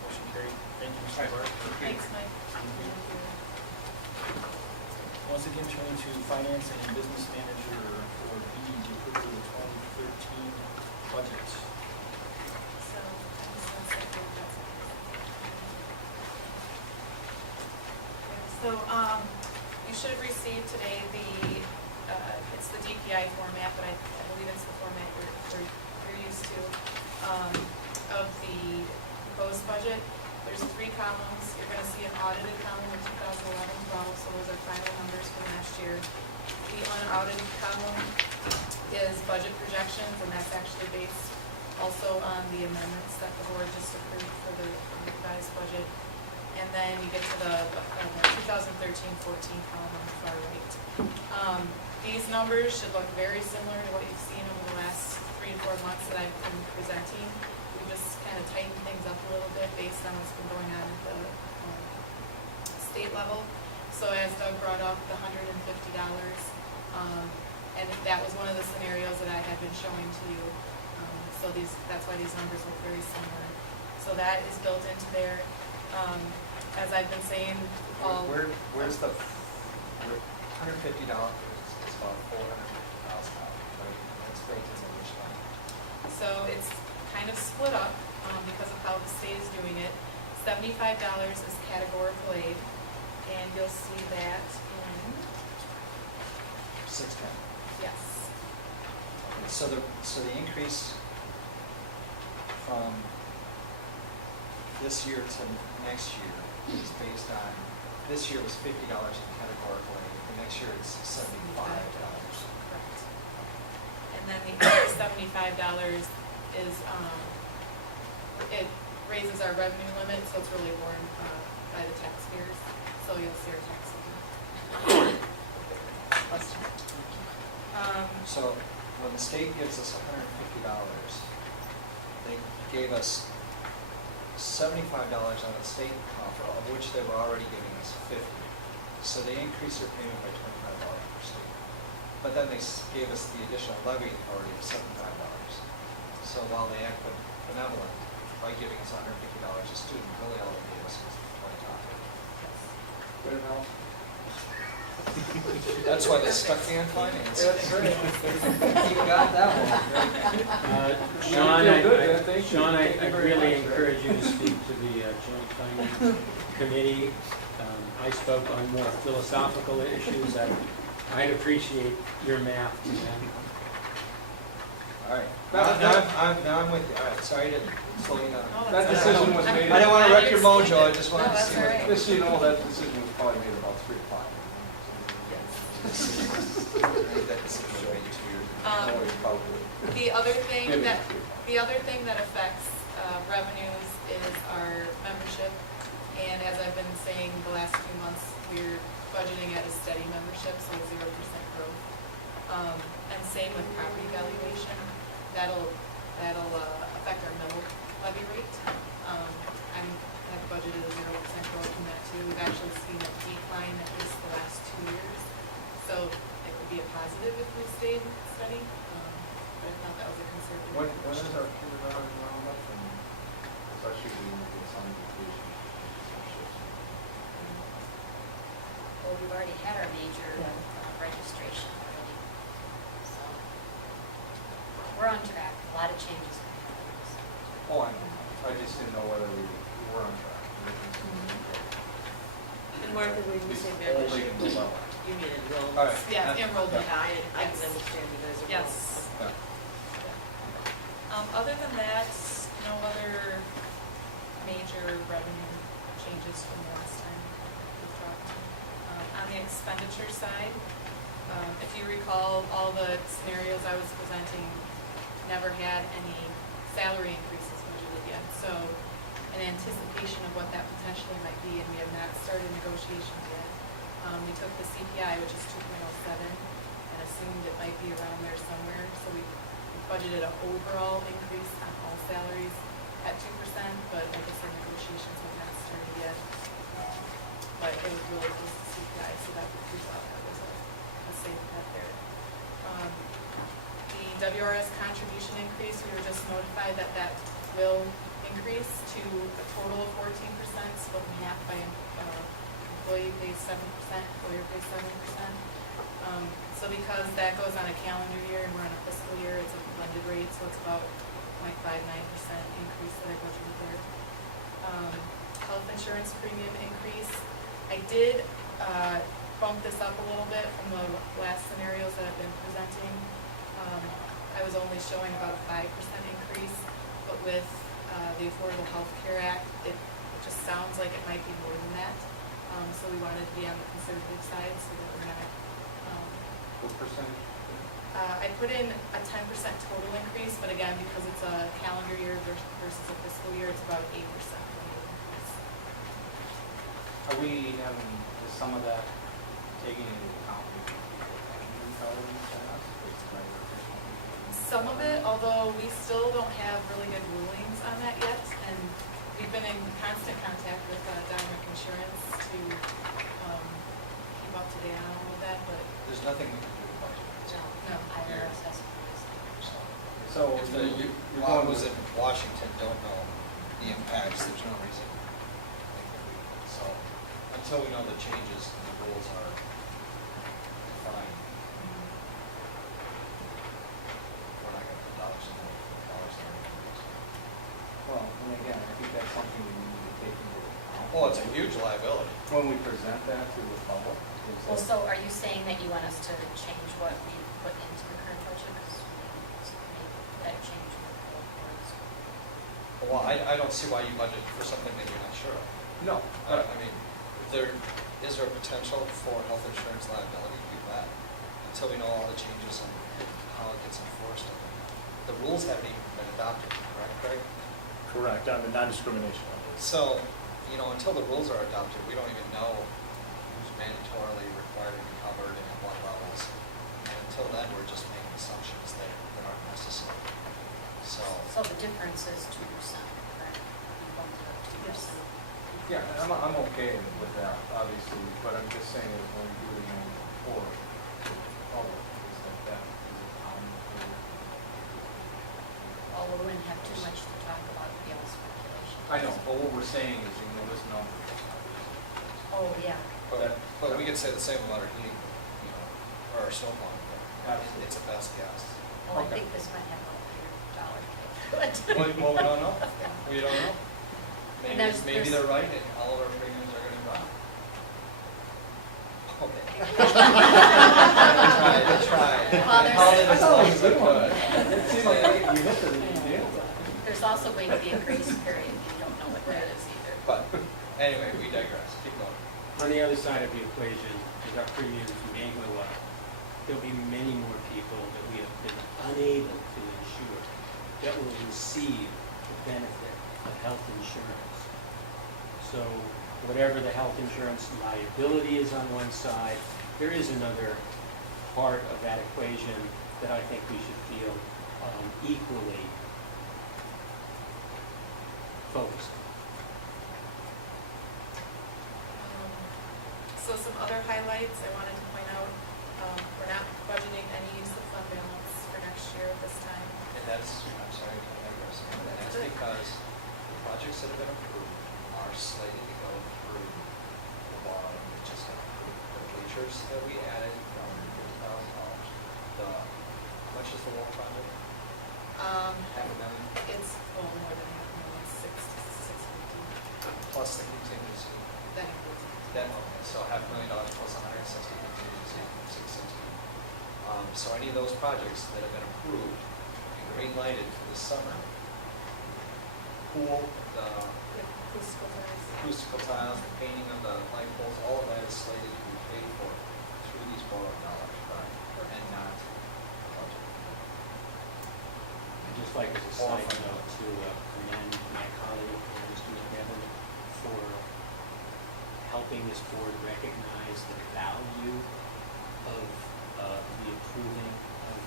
motion carried. Thank you, Mr. Clark. Thanks, Mike. Once again, turning to finance and business manager for B, the approval of the 2013 budget. So, I'm just gonna set the address. So, you should have received today it's the DPI format, but I believe it's the format you're used to, of the proposed budget. There's 3 columns. You're gonna see an audited column in 2011-12, so those are final numbers from last year. The unaudited column is budget projections, and that's actually based also on the amendments that the board just approved for the revised budget. And then you get to the 2013-14 column on the far right. These numbers should look very similar to what you've seen over the last 3 to 4 months that I've been presenting. We just kind of tightened things up a little bit based on what's been going on at the state level. So as Doug brought up, the $150, and that was one of the scenarios that I had been showing to you. So that's why these numbers look very similar. So that is built into there. As I've been saying, Where's the $150 is about $450,000, right? That's baked into which line? so it's kind of split up because of how the state is doing it. $75 is categorical aid, and you'll see that in, 610. yes. Okay, so the increase from this year to next year is based on, this year was $50 in categorical aid, and next year it's $75. Correct. And then the other $75 is, it raises our revenue limit, so it's really borne by the taxpayers, so you'll see our tax fee. So when the state gives us $150, they gave us $75 on a state offer, of which they were already giving us 50. So they increased their payment by $25 per student. But then they gave us the additional levy authority of $75. So while they act benevolent by giving us $150 a student, really all they gave us was $20. Good enough. That's why they stuck me on finance. That's right. You got that one. Sean, feel good, man. Thank you. Sean, Thank you I very really much. encourage you to speak to the Joint Finance Committee. I spoke on more philosophical issues. I'd appreciate your math to them. All right. Now I'm with you. All right, sorry to slow you down. Oh, That that's decision all right. was made. I didn't want to wreck your I understand mojo, I it. just wanted No, to that's see all what. right. Just so you know, that decision was probably made about 3 o'clock. That decision was made 2 years ago. No, it's probably. The other thing Maybe that, 3. the other thing that affects revenues is our membership. And as I've been saying the last few months, we're budgeting at a steady membership, so 0% growth. And same with property valuation, that'll affect our mill levy rate. I've budgeted a 0% growth in that too. We've actually seen a decline at least the last 2 years. So it would be a positive if we stayed steady, but I thought that was a conservative. When is our kindergarten roundup, and especially when we get some vacation? Well, we've already had our major Yeah. registration already, so we're on track. A lot of changes are happening. So. Oh, I just didn't know whether we were on track. And Martha, when you say Only membership, in the level. you mean enrollment? All right. Yeah, enrollment. I can Yes. understand it as a Yes. Yeah. Other than that, no other major revenue changes from last time we've talked. On the expenditure side, if you recall, all the scenarios I was presenting never had any salary increases budgeted yet. So in anticipation of what that potentially might be, and we have not started negotiations yet, we took the CPI, which is 2.07, and assumed it might be around there somewhere. So we budgeted an overall increase on all salaries at 2%, but like I said, negotiations have not started yet. But it was really close to CPI, so that we thought that was a safe bet there. The WRS contribution increase, we were just notified that that will increase to a total of 14%, split in half by employee pays 7%, employer pays 7%. So because that goes on a calendar year and we're on a fiscal year, it's a blended rate, so it's about 0.59% increase that I budgeted there. Health insurance premium increase. I did bump this up a little bit from the last scenarios that I've been presenting. I was only showing about a 5% increase, but with the Affordable Health Care Act, it just sounds like it might be more than that. So we wanted to be on the conservative side so that we're not. What percentage? I put in a 10% total increase, but again, because it's a calendar year versus a fiscal year, it's about 8% increase. Are we having, is some of that taking into account the intelligence on us? Some of it, although we still don't have really good rulings on that yet, and we've been in constant contact with Dynamic Insurance to keep up to date on all of that, but There's nothing we can do about it. no. I will assess price. So The you're law going was with, in Washington don't know the impacts, there's no reason to think that we would. So until we know the changes and the rules are defined, we're not gonna put dollars in there. well, and again, I think that's something we need to take into account. Well, it's a huge liability. When we present that to the public. is Well, that- so are you saying that you want us to change what we put into the current budget? Because we made that change with the boards. Well, I don't see why you budget for something that you're not sure of. No, I mean, is there a potential for health insurance liability? You bet. Until we know all the changes and how it gets enforced. The rules haven't even been adopted, correct, Craig? Correct, on the non-discrimination. So, you know, until the rules are adopted, we don't even know who's mandatorily required to be covered and at what levels. And until then, we're just making assumptions that aren't necessary. So, So the difference is 2%, correct? You bumped it up 2%. Yeah, and I'm okay with that, obviously, but I'm just saying that when we do the annual report, to the public, is that is a common thing. Although we wouldn't have too much to talk about beyond speculation. I know, but what we're saying is, you know, this number. Oh, yeah. but we could say the same about our heating, you know, or our snow plowing. Absolutely. It's a best guess. Well, I Okay. think this might have a $100 to it. Well, we don't know. We don't know. And Maybe, there's- maybe there's- they're right and all of our premiums are gonna drop. Okay. I tried. Well, I held it I as thought long it as was a I good one. could. It seemed like you hit the nail. There's also going to be a grace period. You don't know what that is either. But, anyway, we digress, keep going. On the other side of the equation, as our premiums may go up, there'll be many more people that we have been unable to insure that will receive the benefit of health insurance. So whatever the health insurance liability is on one side, there is another part of that equation that I think we should feel equally focused on. So some other highlights I wanted to point out, we're not budgeting any use of fund balance for next year at this time. And that's, I'm sorry to digress, and that's because the projects that have been approved are slated to go through the law that just got approved. The bleachers that we added from $50,000, how much is the wall project? $500,000? It's, more than half a million, 650. Plus the contingency. That includes it. Then, okay, so $500,000 plus 160 contingency, 660. So any of those projects that have been approved and green lighted for this summer, pool, the Acoustical tires. acoustical tiles, the painting of the light poles, all of that is slated to be paid for through these borrowed dollars, right? And not budget. I'd just like as a side note to commend my colleague, Mr. McNevin, for helping this board recognize the value of the approving of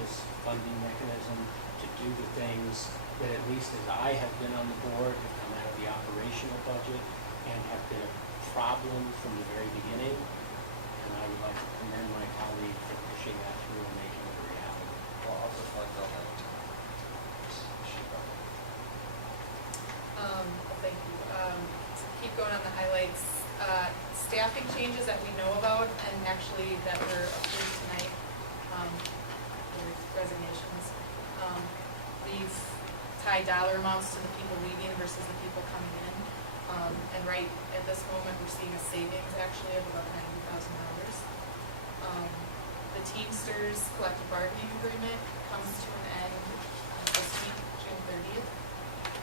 this funding mechanism to do the things that, at least as I have been on the board, have come out of the operational budget and have been a problem from the very beginning. And I would like to commend my colleague for pushing that through and making it a reality. Well, I'll reflect on that too. Well, thank you. To keep going on the highlights, staffing changes that we know about and actually that were approved tonight, were resignations. We've tied dollar amounts to the people leaving versus the people coming in. And right at this moment, we're seeing a savings actually of about $90,000. The Teamsters collective bargaining agreement comes to an end this week, June 30th.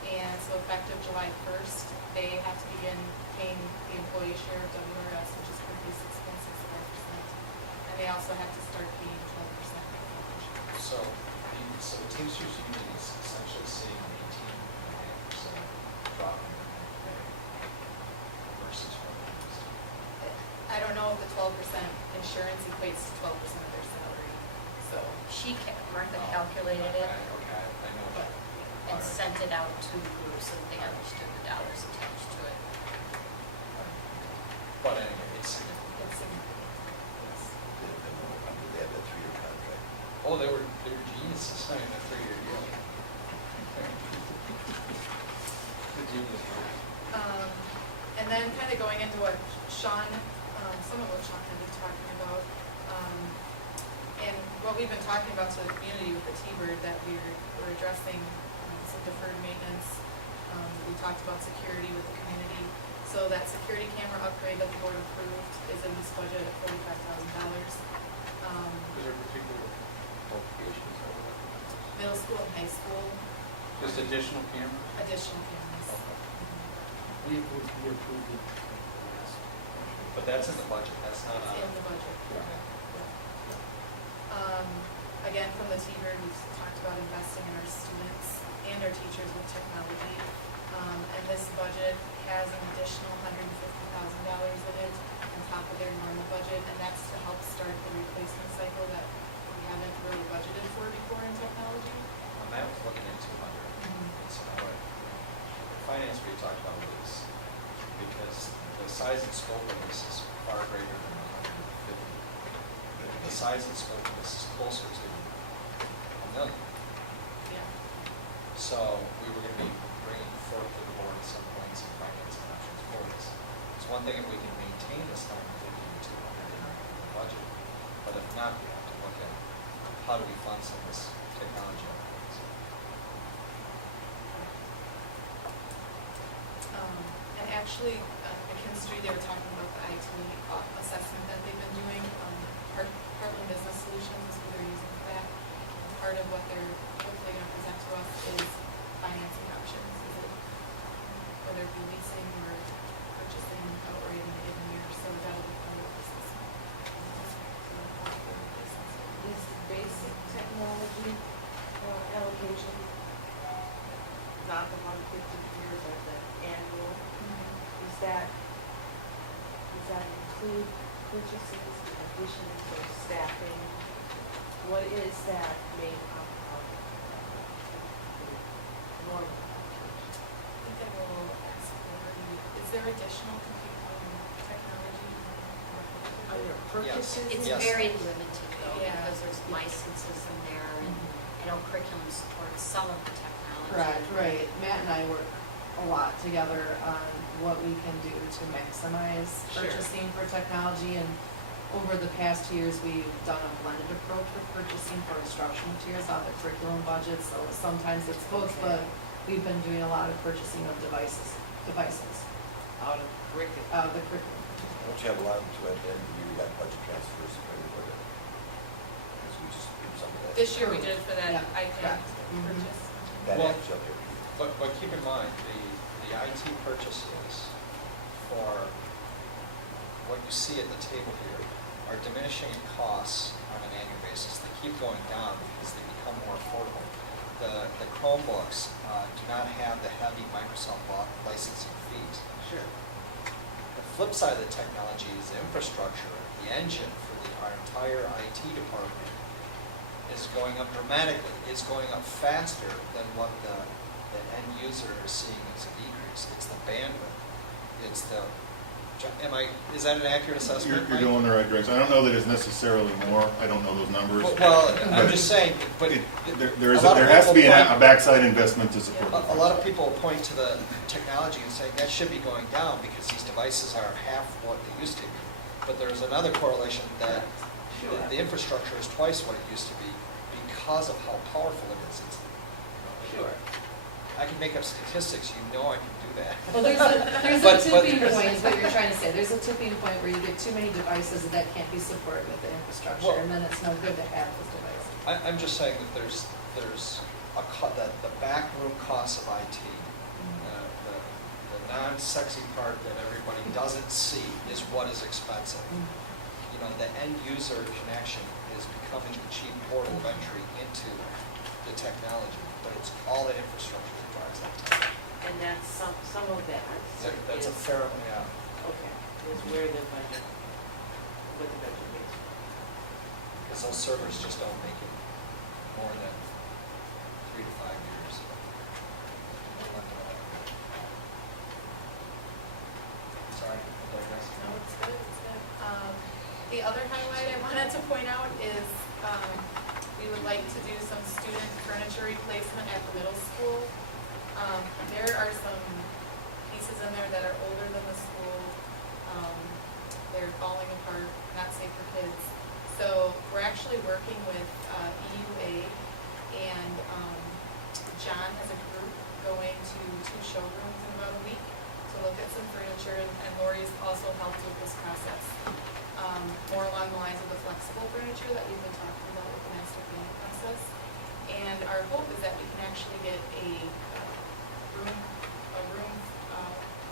And so effective July 1st, they have to begin paying the employee share of WRS, which is currently 6.65%. And they also have to start paying 12% health insurance. So the Teamsters Union is essentially seeing an 18.5% drop in their pay versus what it is. I don't know if the 12% insurance equates to 12% of their salary, so. Martha calculated it Okay, I know. But, and sent it out to groups and they understood the dollars attached to it. But anyway, it's, It's significant, yes. They have a 3-year contract. oh, they were geniuses signing a 3-year deal. The genius. And then kind of going into what Sean, some of what Sean had been talking about, and what we've been talking about to the community with the T-Bird, that we're addressing some deferred maintenance. We talked about security with the community. So that security camera upgrade that the board approved is in this budget at $45,000. Is there particular qualifications or what? Middle school and high school, Just additional cameras? additional cameras. We approved it last. But that's in the budget, that's not It's in the budget. Again, from the T-Bird, we've talked about investing in our students and our teachers with technology. And this budget has an additional $150,000 in it on top of their normal budget, and that's to help start the replacement cycle that we haven't really budgeted for before in technology. Matt was looking at 200. So what finance we talked about was, because the size and scope of this is far greater than 150. The size and scope of this is closer to $1 million. Yeah. So we were going to be bringing forth to the board some points and financing options for this. It's one thing if we can maintain this 150 to 200 in our budget, but if not, we have to look at how do we fund some of this technology upgrades. And actually, McKinstry, they were talking about the IT assessment that they've been doing. Heartland Business Solutions is who they're using for that. Part of what they're hopefully going to present to us is financing options. Is it, whether it be leasing or purchasing outright in a given year. So that'll be part of this assessment. Is basic technology allocation not the 150 years or the annual? Does that include purchases, additions, or staffing? What is that made up of? Normal. I think I will ask Lori, is there additional technology? Are there purchases? It's Yes. very limited though, Yeah. because there's licenses in there, and I know curriculum supports some of the technology. Correct, right. Matt and I work a lot together on what we can do to maximize Sure. purchasing for technology. And over the past years, we've done a blended approach with purchasing for instructional materials out of the curriculum budget. So sometimes it's both, but we've been doing a lot of purchasing of devices Out of curriculum. out of the curriculum. Don't you have a lot to at the end of the year, you got budget transfers for everybody? Because we just did some of that. This year we did for that Yeah, iPad correct. purchase. That Well- adds up every year. But keep in mind, the IT purchases for what you see at the table here are diminishing in costs on an annual basis. They keep going down because they become more affordable. The Chromebooks do not have the heavy Microsoft licensing fees. Sure. The flip side of the technology is the infrastructure, the engine for our entire IT department is going up dramatically. It's going up faster than what the end user is seeing as a decrease. It's the bandwidth. It's the, is that an accurate assessment? You're going in the right direction. I don't know that it's necessarily more. I don't know those numbers. Well, I'm just saying, but There has to be a backside investment to support a lot of people point to the technology and saying that should be going down because these devices are half what they used to be. But there's another correlation that the infrastructure is twice what it used to be because of how powerful it is. Sure. I can make up statistics, you know I can do that. Well, there's a But- tipping point, is what you're trying to say. There's a tipping point where you get too many devices that can't be supported with the infrastructure, Well- and then it's no good to have those devices. I'm just saying that there's the backroom costs of IT, the non-sexy part that everybody doesn't see is what is expensive. You know, the end user connection is becoming the cheap portal of entry into the technology, but it's all the infrastructure that drives that. And that's some of that. That's a is- fair, yeah. Okay, is where the budget, with the budget is. Because those servers just don't make it more than 3 to 5 years. Sorry, I digress. No, it's good, it's good. The other highlight I wanted to point out is, we would like to do some student furniture replacement at the middle school. There are some pieces in there that are older than the school. They're falling apart, not safe for kids. So we're actually working with EUA, and John has a group going to 2 showrooms in about a week to look at some furniture, and Lori's also helped with this process. More along the lines of the flexible furniture that we've been talking about with the master planning process. And our hope is that we can actually get a room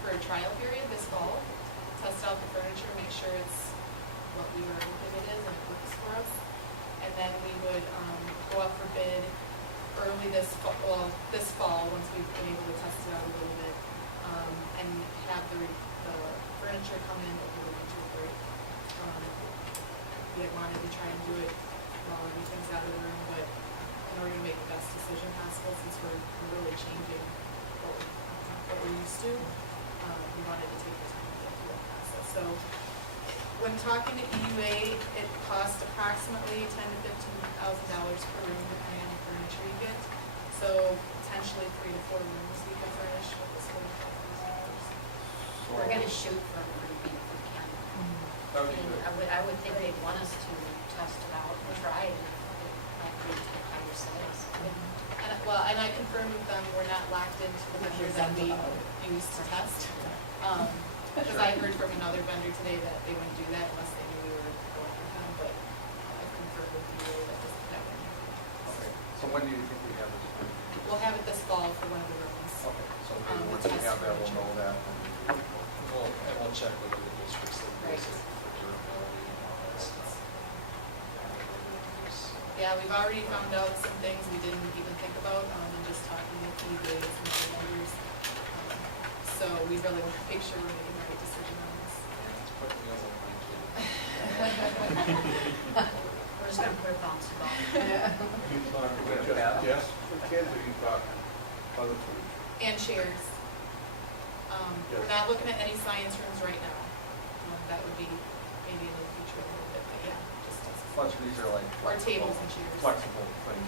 for a trial period this fall, test out the furniture, make sure it's what we were hoping it is and it works for us. And then we would go up for bid early this fall, once we've been able to test it out a little bit, and have the furniture come in over the winter break. We had wanted to try and do it while everything's out of the room, but in order to make the best decision possible, since we're really changing what we're used to, we wanted to take the time to get through that process. So when talking to EUA, it costs approximately $10,000 to $15,000 per room, depending on the furniture you get. So potentially 3 to 4 rooms we could furnish with this $45,000. We're gonna shoot for a grouping if we can. That would be And good. I would think they'd want us to test it out and try it, like we take by yourselves. And I confirmed with them, we're not locked into the vendor that we use to test. Because I heard from another vendor today that they wouldn't do that unless they knew we were going with them, but I confirmed with you that wouldn't happen. Okay, so when do you think we have this? We'll have it this fall for one of the rooms. Okay, so maybe The once we test have that, we'll furniture. know that. We'll check with the districts that Right. use it for durability and all that stuff. Yeah, we've already found out some things we didn't even think about, and just talking with eBay and some other vendors. So we really want to make sure we're making the right decision on this. Let's put wheels on my kid. We're just gonna put a bouncy ball. You talking about just for kids, or you talking other food? And chairs. We're not looking at any science rooms right now. That would be maybe in the future a little bit, but yeah, just as. Bunch of these are like. Or tables and chairs. Flexible things.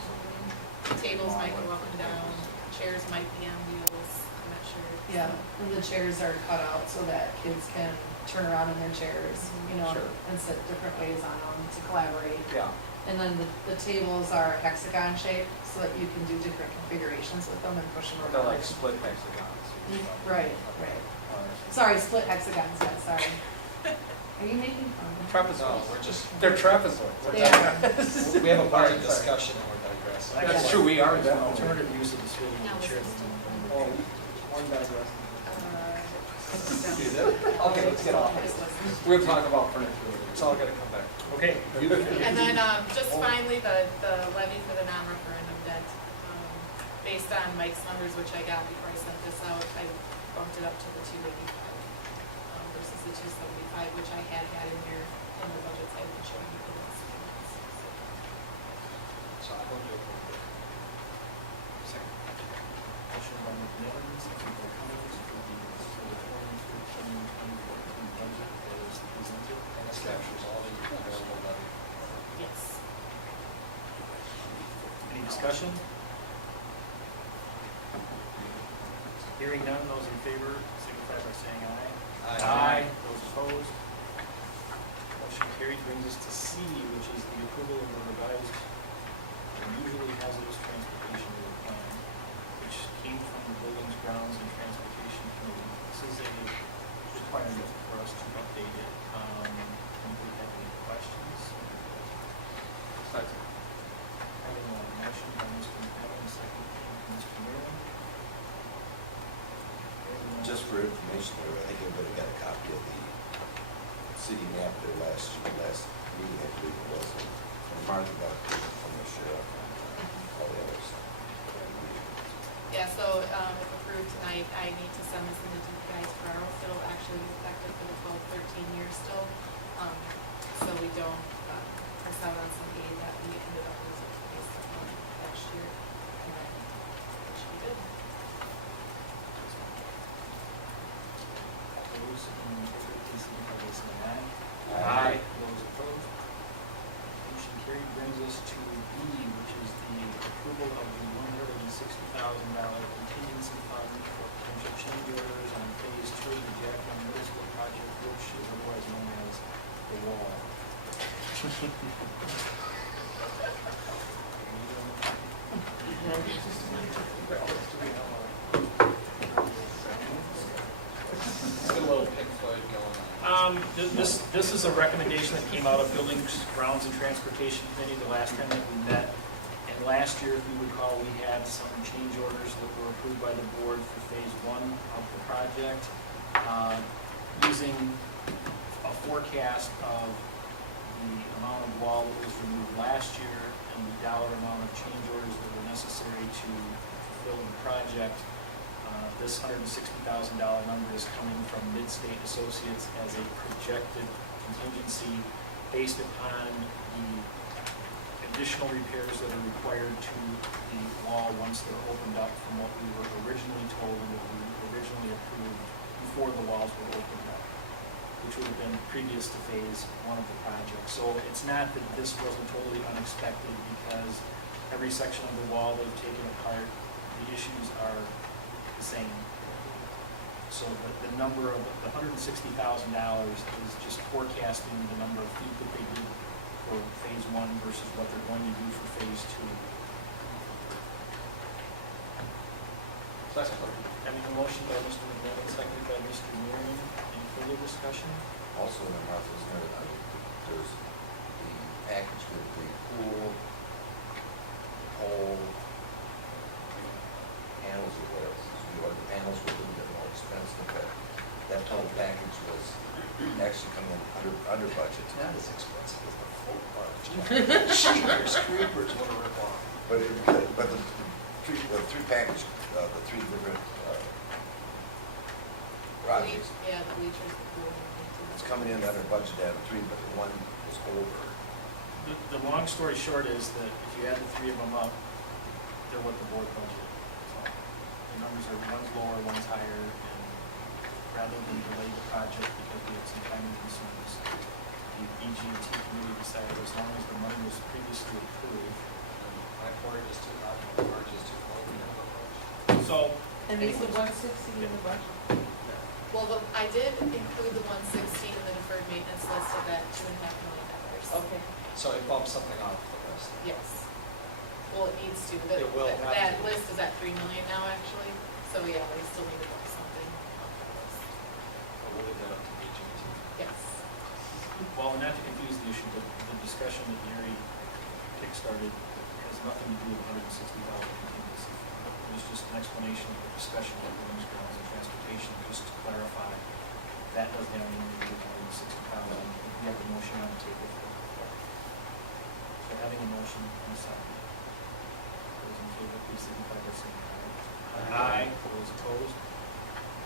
Tables might go up and down, chairs might be on wheels, I'm not sure. Yeah, and the chairs are cut out so that kids can turn around in their chairs, you know, Sure. and sit different ways on them to collaborate. Yeah. And then the tables are hexagon shaped so that you can do different configurations with them and push them They're around. like split hexagons. Right, right. Sorry, split hexagons, yeah, sorry. Are you making fun? No, Trapezoids. we're just, They're trapezoids. They are. we have a budget discussion and we're digressing. That's true, we are. There's an alternative use of this building Now, with is chairs. this still- Oh, one digress. You did? Okay, let's get off. We'll talk about furniture. It's all gonna come back. Okay. And then, just finally, the levy for the non-referendum debt, based on Mike's numbers, which I got before I sent this out, I bumped it up to the 285, versus the 275, which I had in there in the budgets I've been showing you for the last few months. So I will do it. Second. Motion by McMillan, second by Cummings for the 2013-2014 budget as presented. And this captures all the available levy. Yes. Any discussion? Hearing none, those in favor signify by saying aye. Those opposed? Motion carried. Brings us to C, which is the approval of the revised unusually hazardous transportation route plan, which came from the Buildings, Grounds, and Transportation Committee. This is a requirement for us to update it. Anybody have any questions? Second. Having a motion by Mr. McMillan, a second by Mr. Mearn. Just for information, I think everybody got a copy of the city map there last meeting, I believe it was. And Martha got a picture from the sheriff and all the others. Yeah, so, if approved tonight, I need to send this into you guys tomorrow. It'll actually be effective for the 12, 13 years still. So we don't, miss out on some aid that we ended up losing based on last year. And then it should be good. Those in favor, please signify by saying aye. Aye. Those opposed? Motion carried. Brings us to B, which is the approval of the $160,000 contingency fund for potential change orders on phase 2 of the Jackman Middle School project, which is otherwise known as the wall. Let's get a little Pink Floyd going on. This is a recommendation that came out of Buildings, Grounds, and Transportation Committee the last time that we met. And last year, if you recall, we had some change orders that were approved by the board for phase 1 of the project, using a forecast of the amount of wall that was removed last year and the dollar amount of change orders that were necessary to fulfill the project, this $160,000 number is coming from Mid-State Associates as a projected contingency based upon the additional repairs that are required to the wall once they're opened up from what we were originally told and what we originally approved before the walls were opened up, which would have been previous to phase one of the project. So it's not that this wasn't totally unexpected, because every section of the wall they've taken apart, the issues are the same. So the number of the $160,000 is just forecasting the number of feet that they did for phase one versus what they're going to do for phase two. Having a motion by Mr. McMillan, seconded by Mr. Marion. Any further discussion? Also, in the Martha's noted, there's the package with the pool, pole, panels or whatever. The panels were a little bit more expensive, but that total package was actually coming in under budget. It's not as expensive as the full part. Jeepers creepers, what a rip-off. But the three package, the three different projects, Yeah, the bleachers, the pool. it's coming in under budget out of three, but the one is over. The long story short is that if you add the three of them up, they're what the board budgeted. So the numbers are, one's lower, one's higher, and rather than delay the project because we had some timing concerns, the BG&T committee decided as long as the money was previously approved. My part is too high, my part is too low. So, And is the 160 in the budget? Well, I did include the 116 in the deferred maintenance list of that $2.5 million. Okay. So it bumps something off the rest. Yes. Well, it needs to. It will have That to. list is at $3 million now, actually. So yeah, we still need to bump something off the list. But we'll leave that up to BG&T. Yes. well, not to confuse the issue, but the discussion that Gary kickstarted has nothing to do with $160 contingency. It was just an explanation of the discussion of Williams Grounds and Transportation, just to clarify. That doesn't have anything to do with $160,000. We have the motion on the table for it. So having a motion and a second. Those in favor, please signify by saying aye. Aye. Those opposed?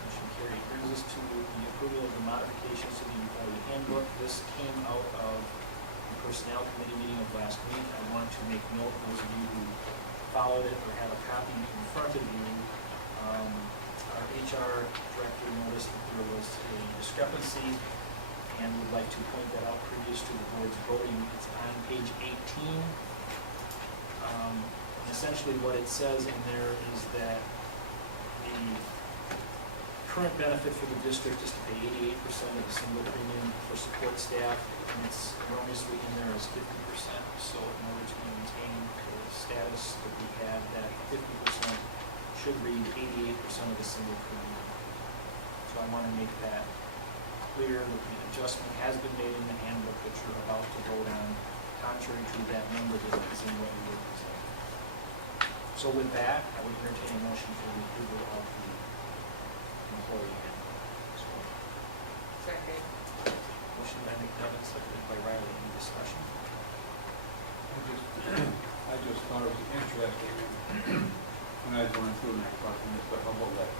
Motion carried. Brings us to the approval of the modifications to the employee handbook. This came out of the personnel committee meeting of last week. I want to make note, those of you who followed it or have a copy in front of you, our HR director noticed that there was a discrepancy and would like to point that out previous to the board's voting. It's on page 18. Essentially what it says in there is that the current benefit for the district is to pay 88% of the single premium for support staff, and it's erroneously in there as 50%. So in order to maintain the status that we have, that 50% should read 88% of the single premium. So I want to make that clear that the adjustment has been made in the handbook that you're about to vote on, contrary to that number that is in what you were presenting. So with that, I would entertain a motion for the approval of the employee handbook. Second. Motion by McDevitt, seconded by Riley. Any discussion? I just thought it was interesting when I was going through and I thought to Mr. Hubble that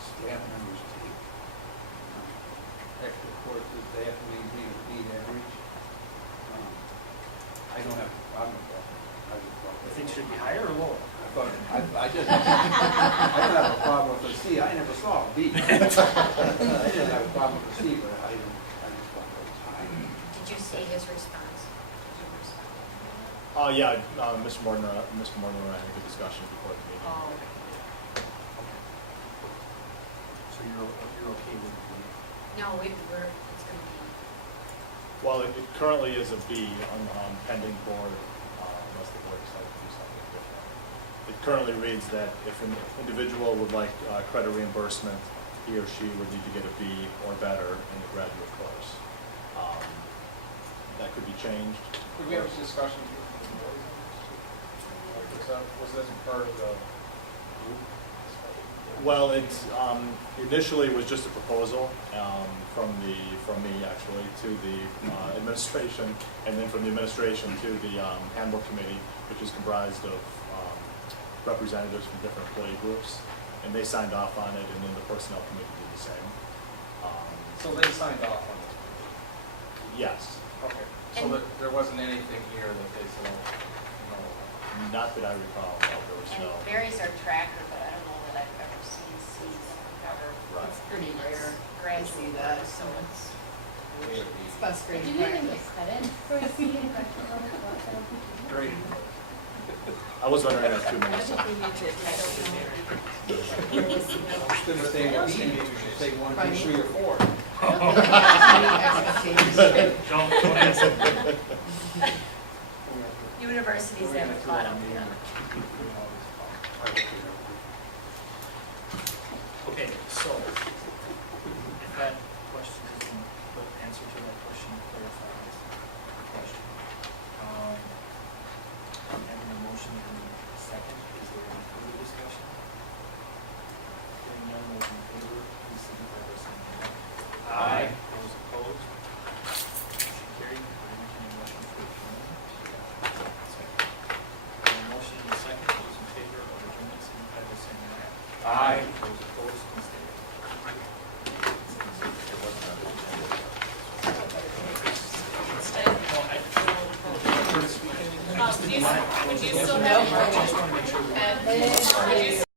staff members take extra courses, they have to maintain a fleet average. I don't have a problem with that. I just thought You think it should be higher or lower? I thought, I just, I don't have a problem with the C, I never saw a B. I didn't have a problem with the C, but I just thought it was high. Did you see his response? Did you respond? Yeah, Mr. Morton and I had a good discussion before the meeting. Oh, So you're okay with the, No, it's gonna be, Well, it currently is a B on pending board, unless the board decides to do something different. It currently reads that if an individual would like credit reimbursement, he or she would need to get a B or better in the graduate course. That could be changed. Did we have discussions with the board on this? Or was that part of the group? Well, initially it was just a proposal from me actually to the administration, and then from the administration to the handbook committee, which is comprised of representatives from different employee groups, and they signed off on it, and then the personnel committee did the same. So they signed off on this? Yes, Okay. So there wasn't anything here that they said, no? not that I recall, no, there was And no. Barry's our tracker, but I don't know that I've ever seen C's cover. Right. It's pretty rare to Graduate, see that. so it's. It's best grade Did you even practice. get credit for a C in correctional level? I don't think you did. Great. I was wondering if 2 I minutes. think we need to title the Instead of saying a B, maybe we should say 1, 2, 3, or 4. Don't answer. Universities haven't caught up yet. Okay, so, if that question has been, the answer to that question clarifies the question. Having a motion in second, is there any further discussion? Hearing none, those in favor, please signify by saying aye. Aye. Those opposed? Motion carried. We're entertaining a motion for adjournment. Motion in second, those in favor of adjournment, signify by saying aye. Aye. Those opposed, can stay. Would you still have? I just want to make sure. Would you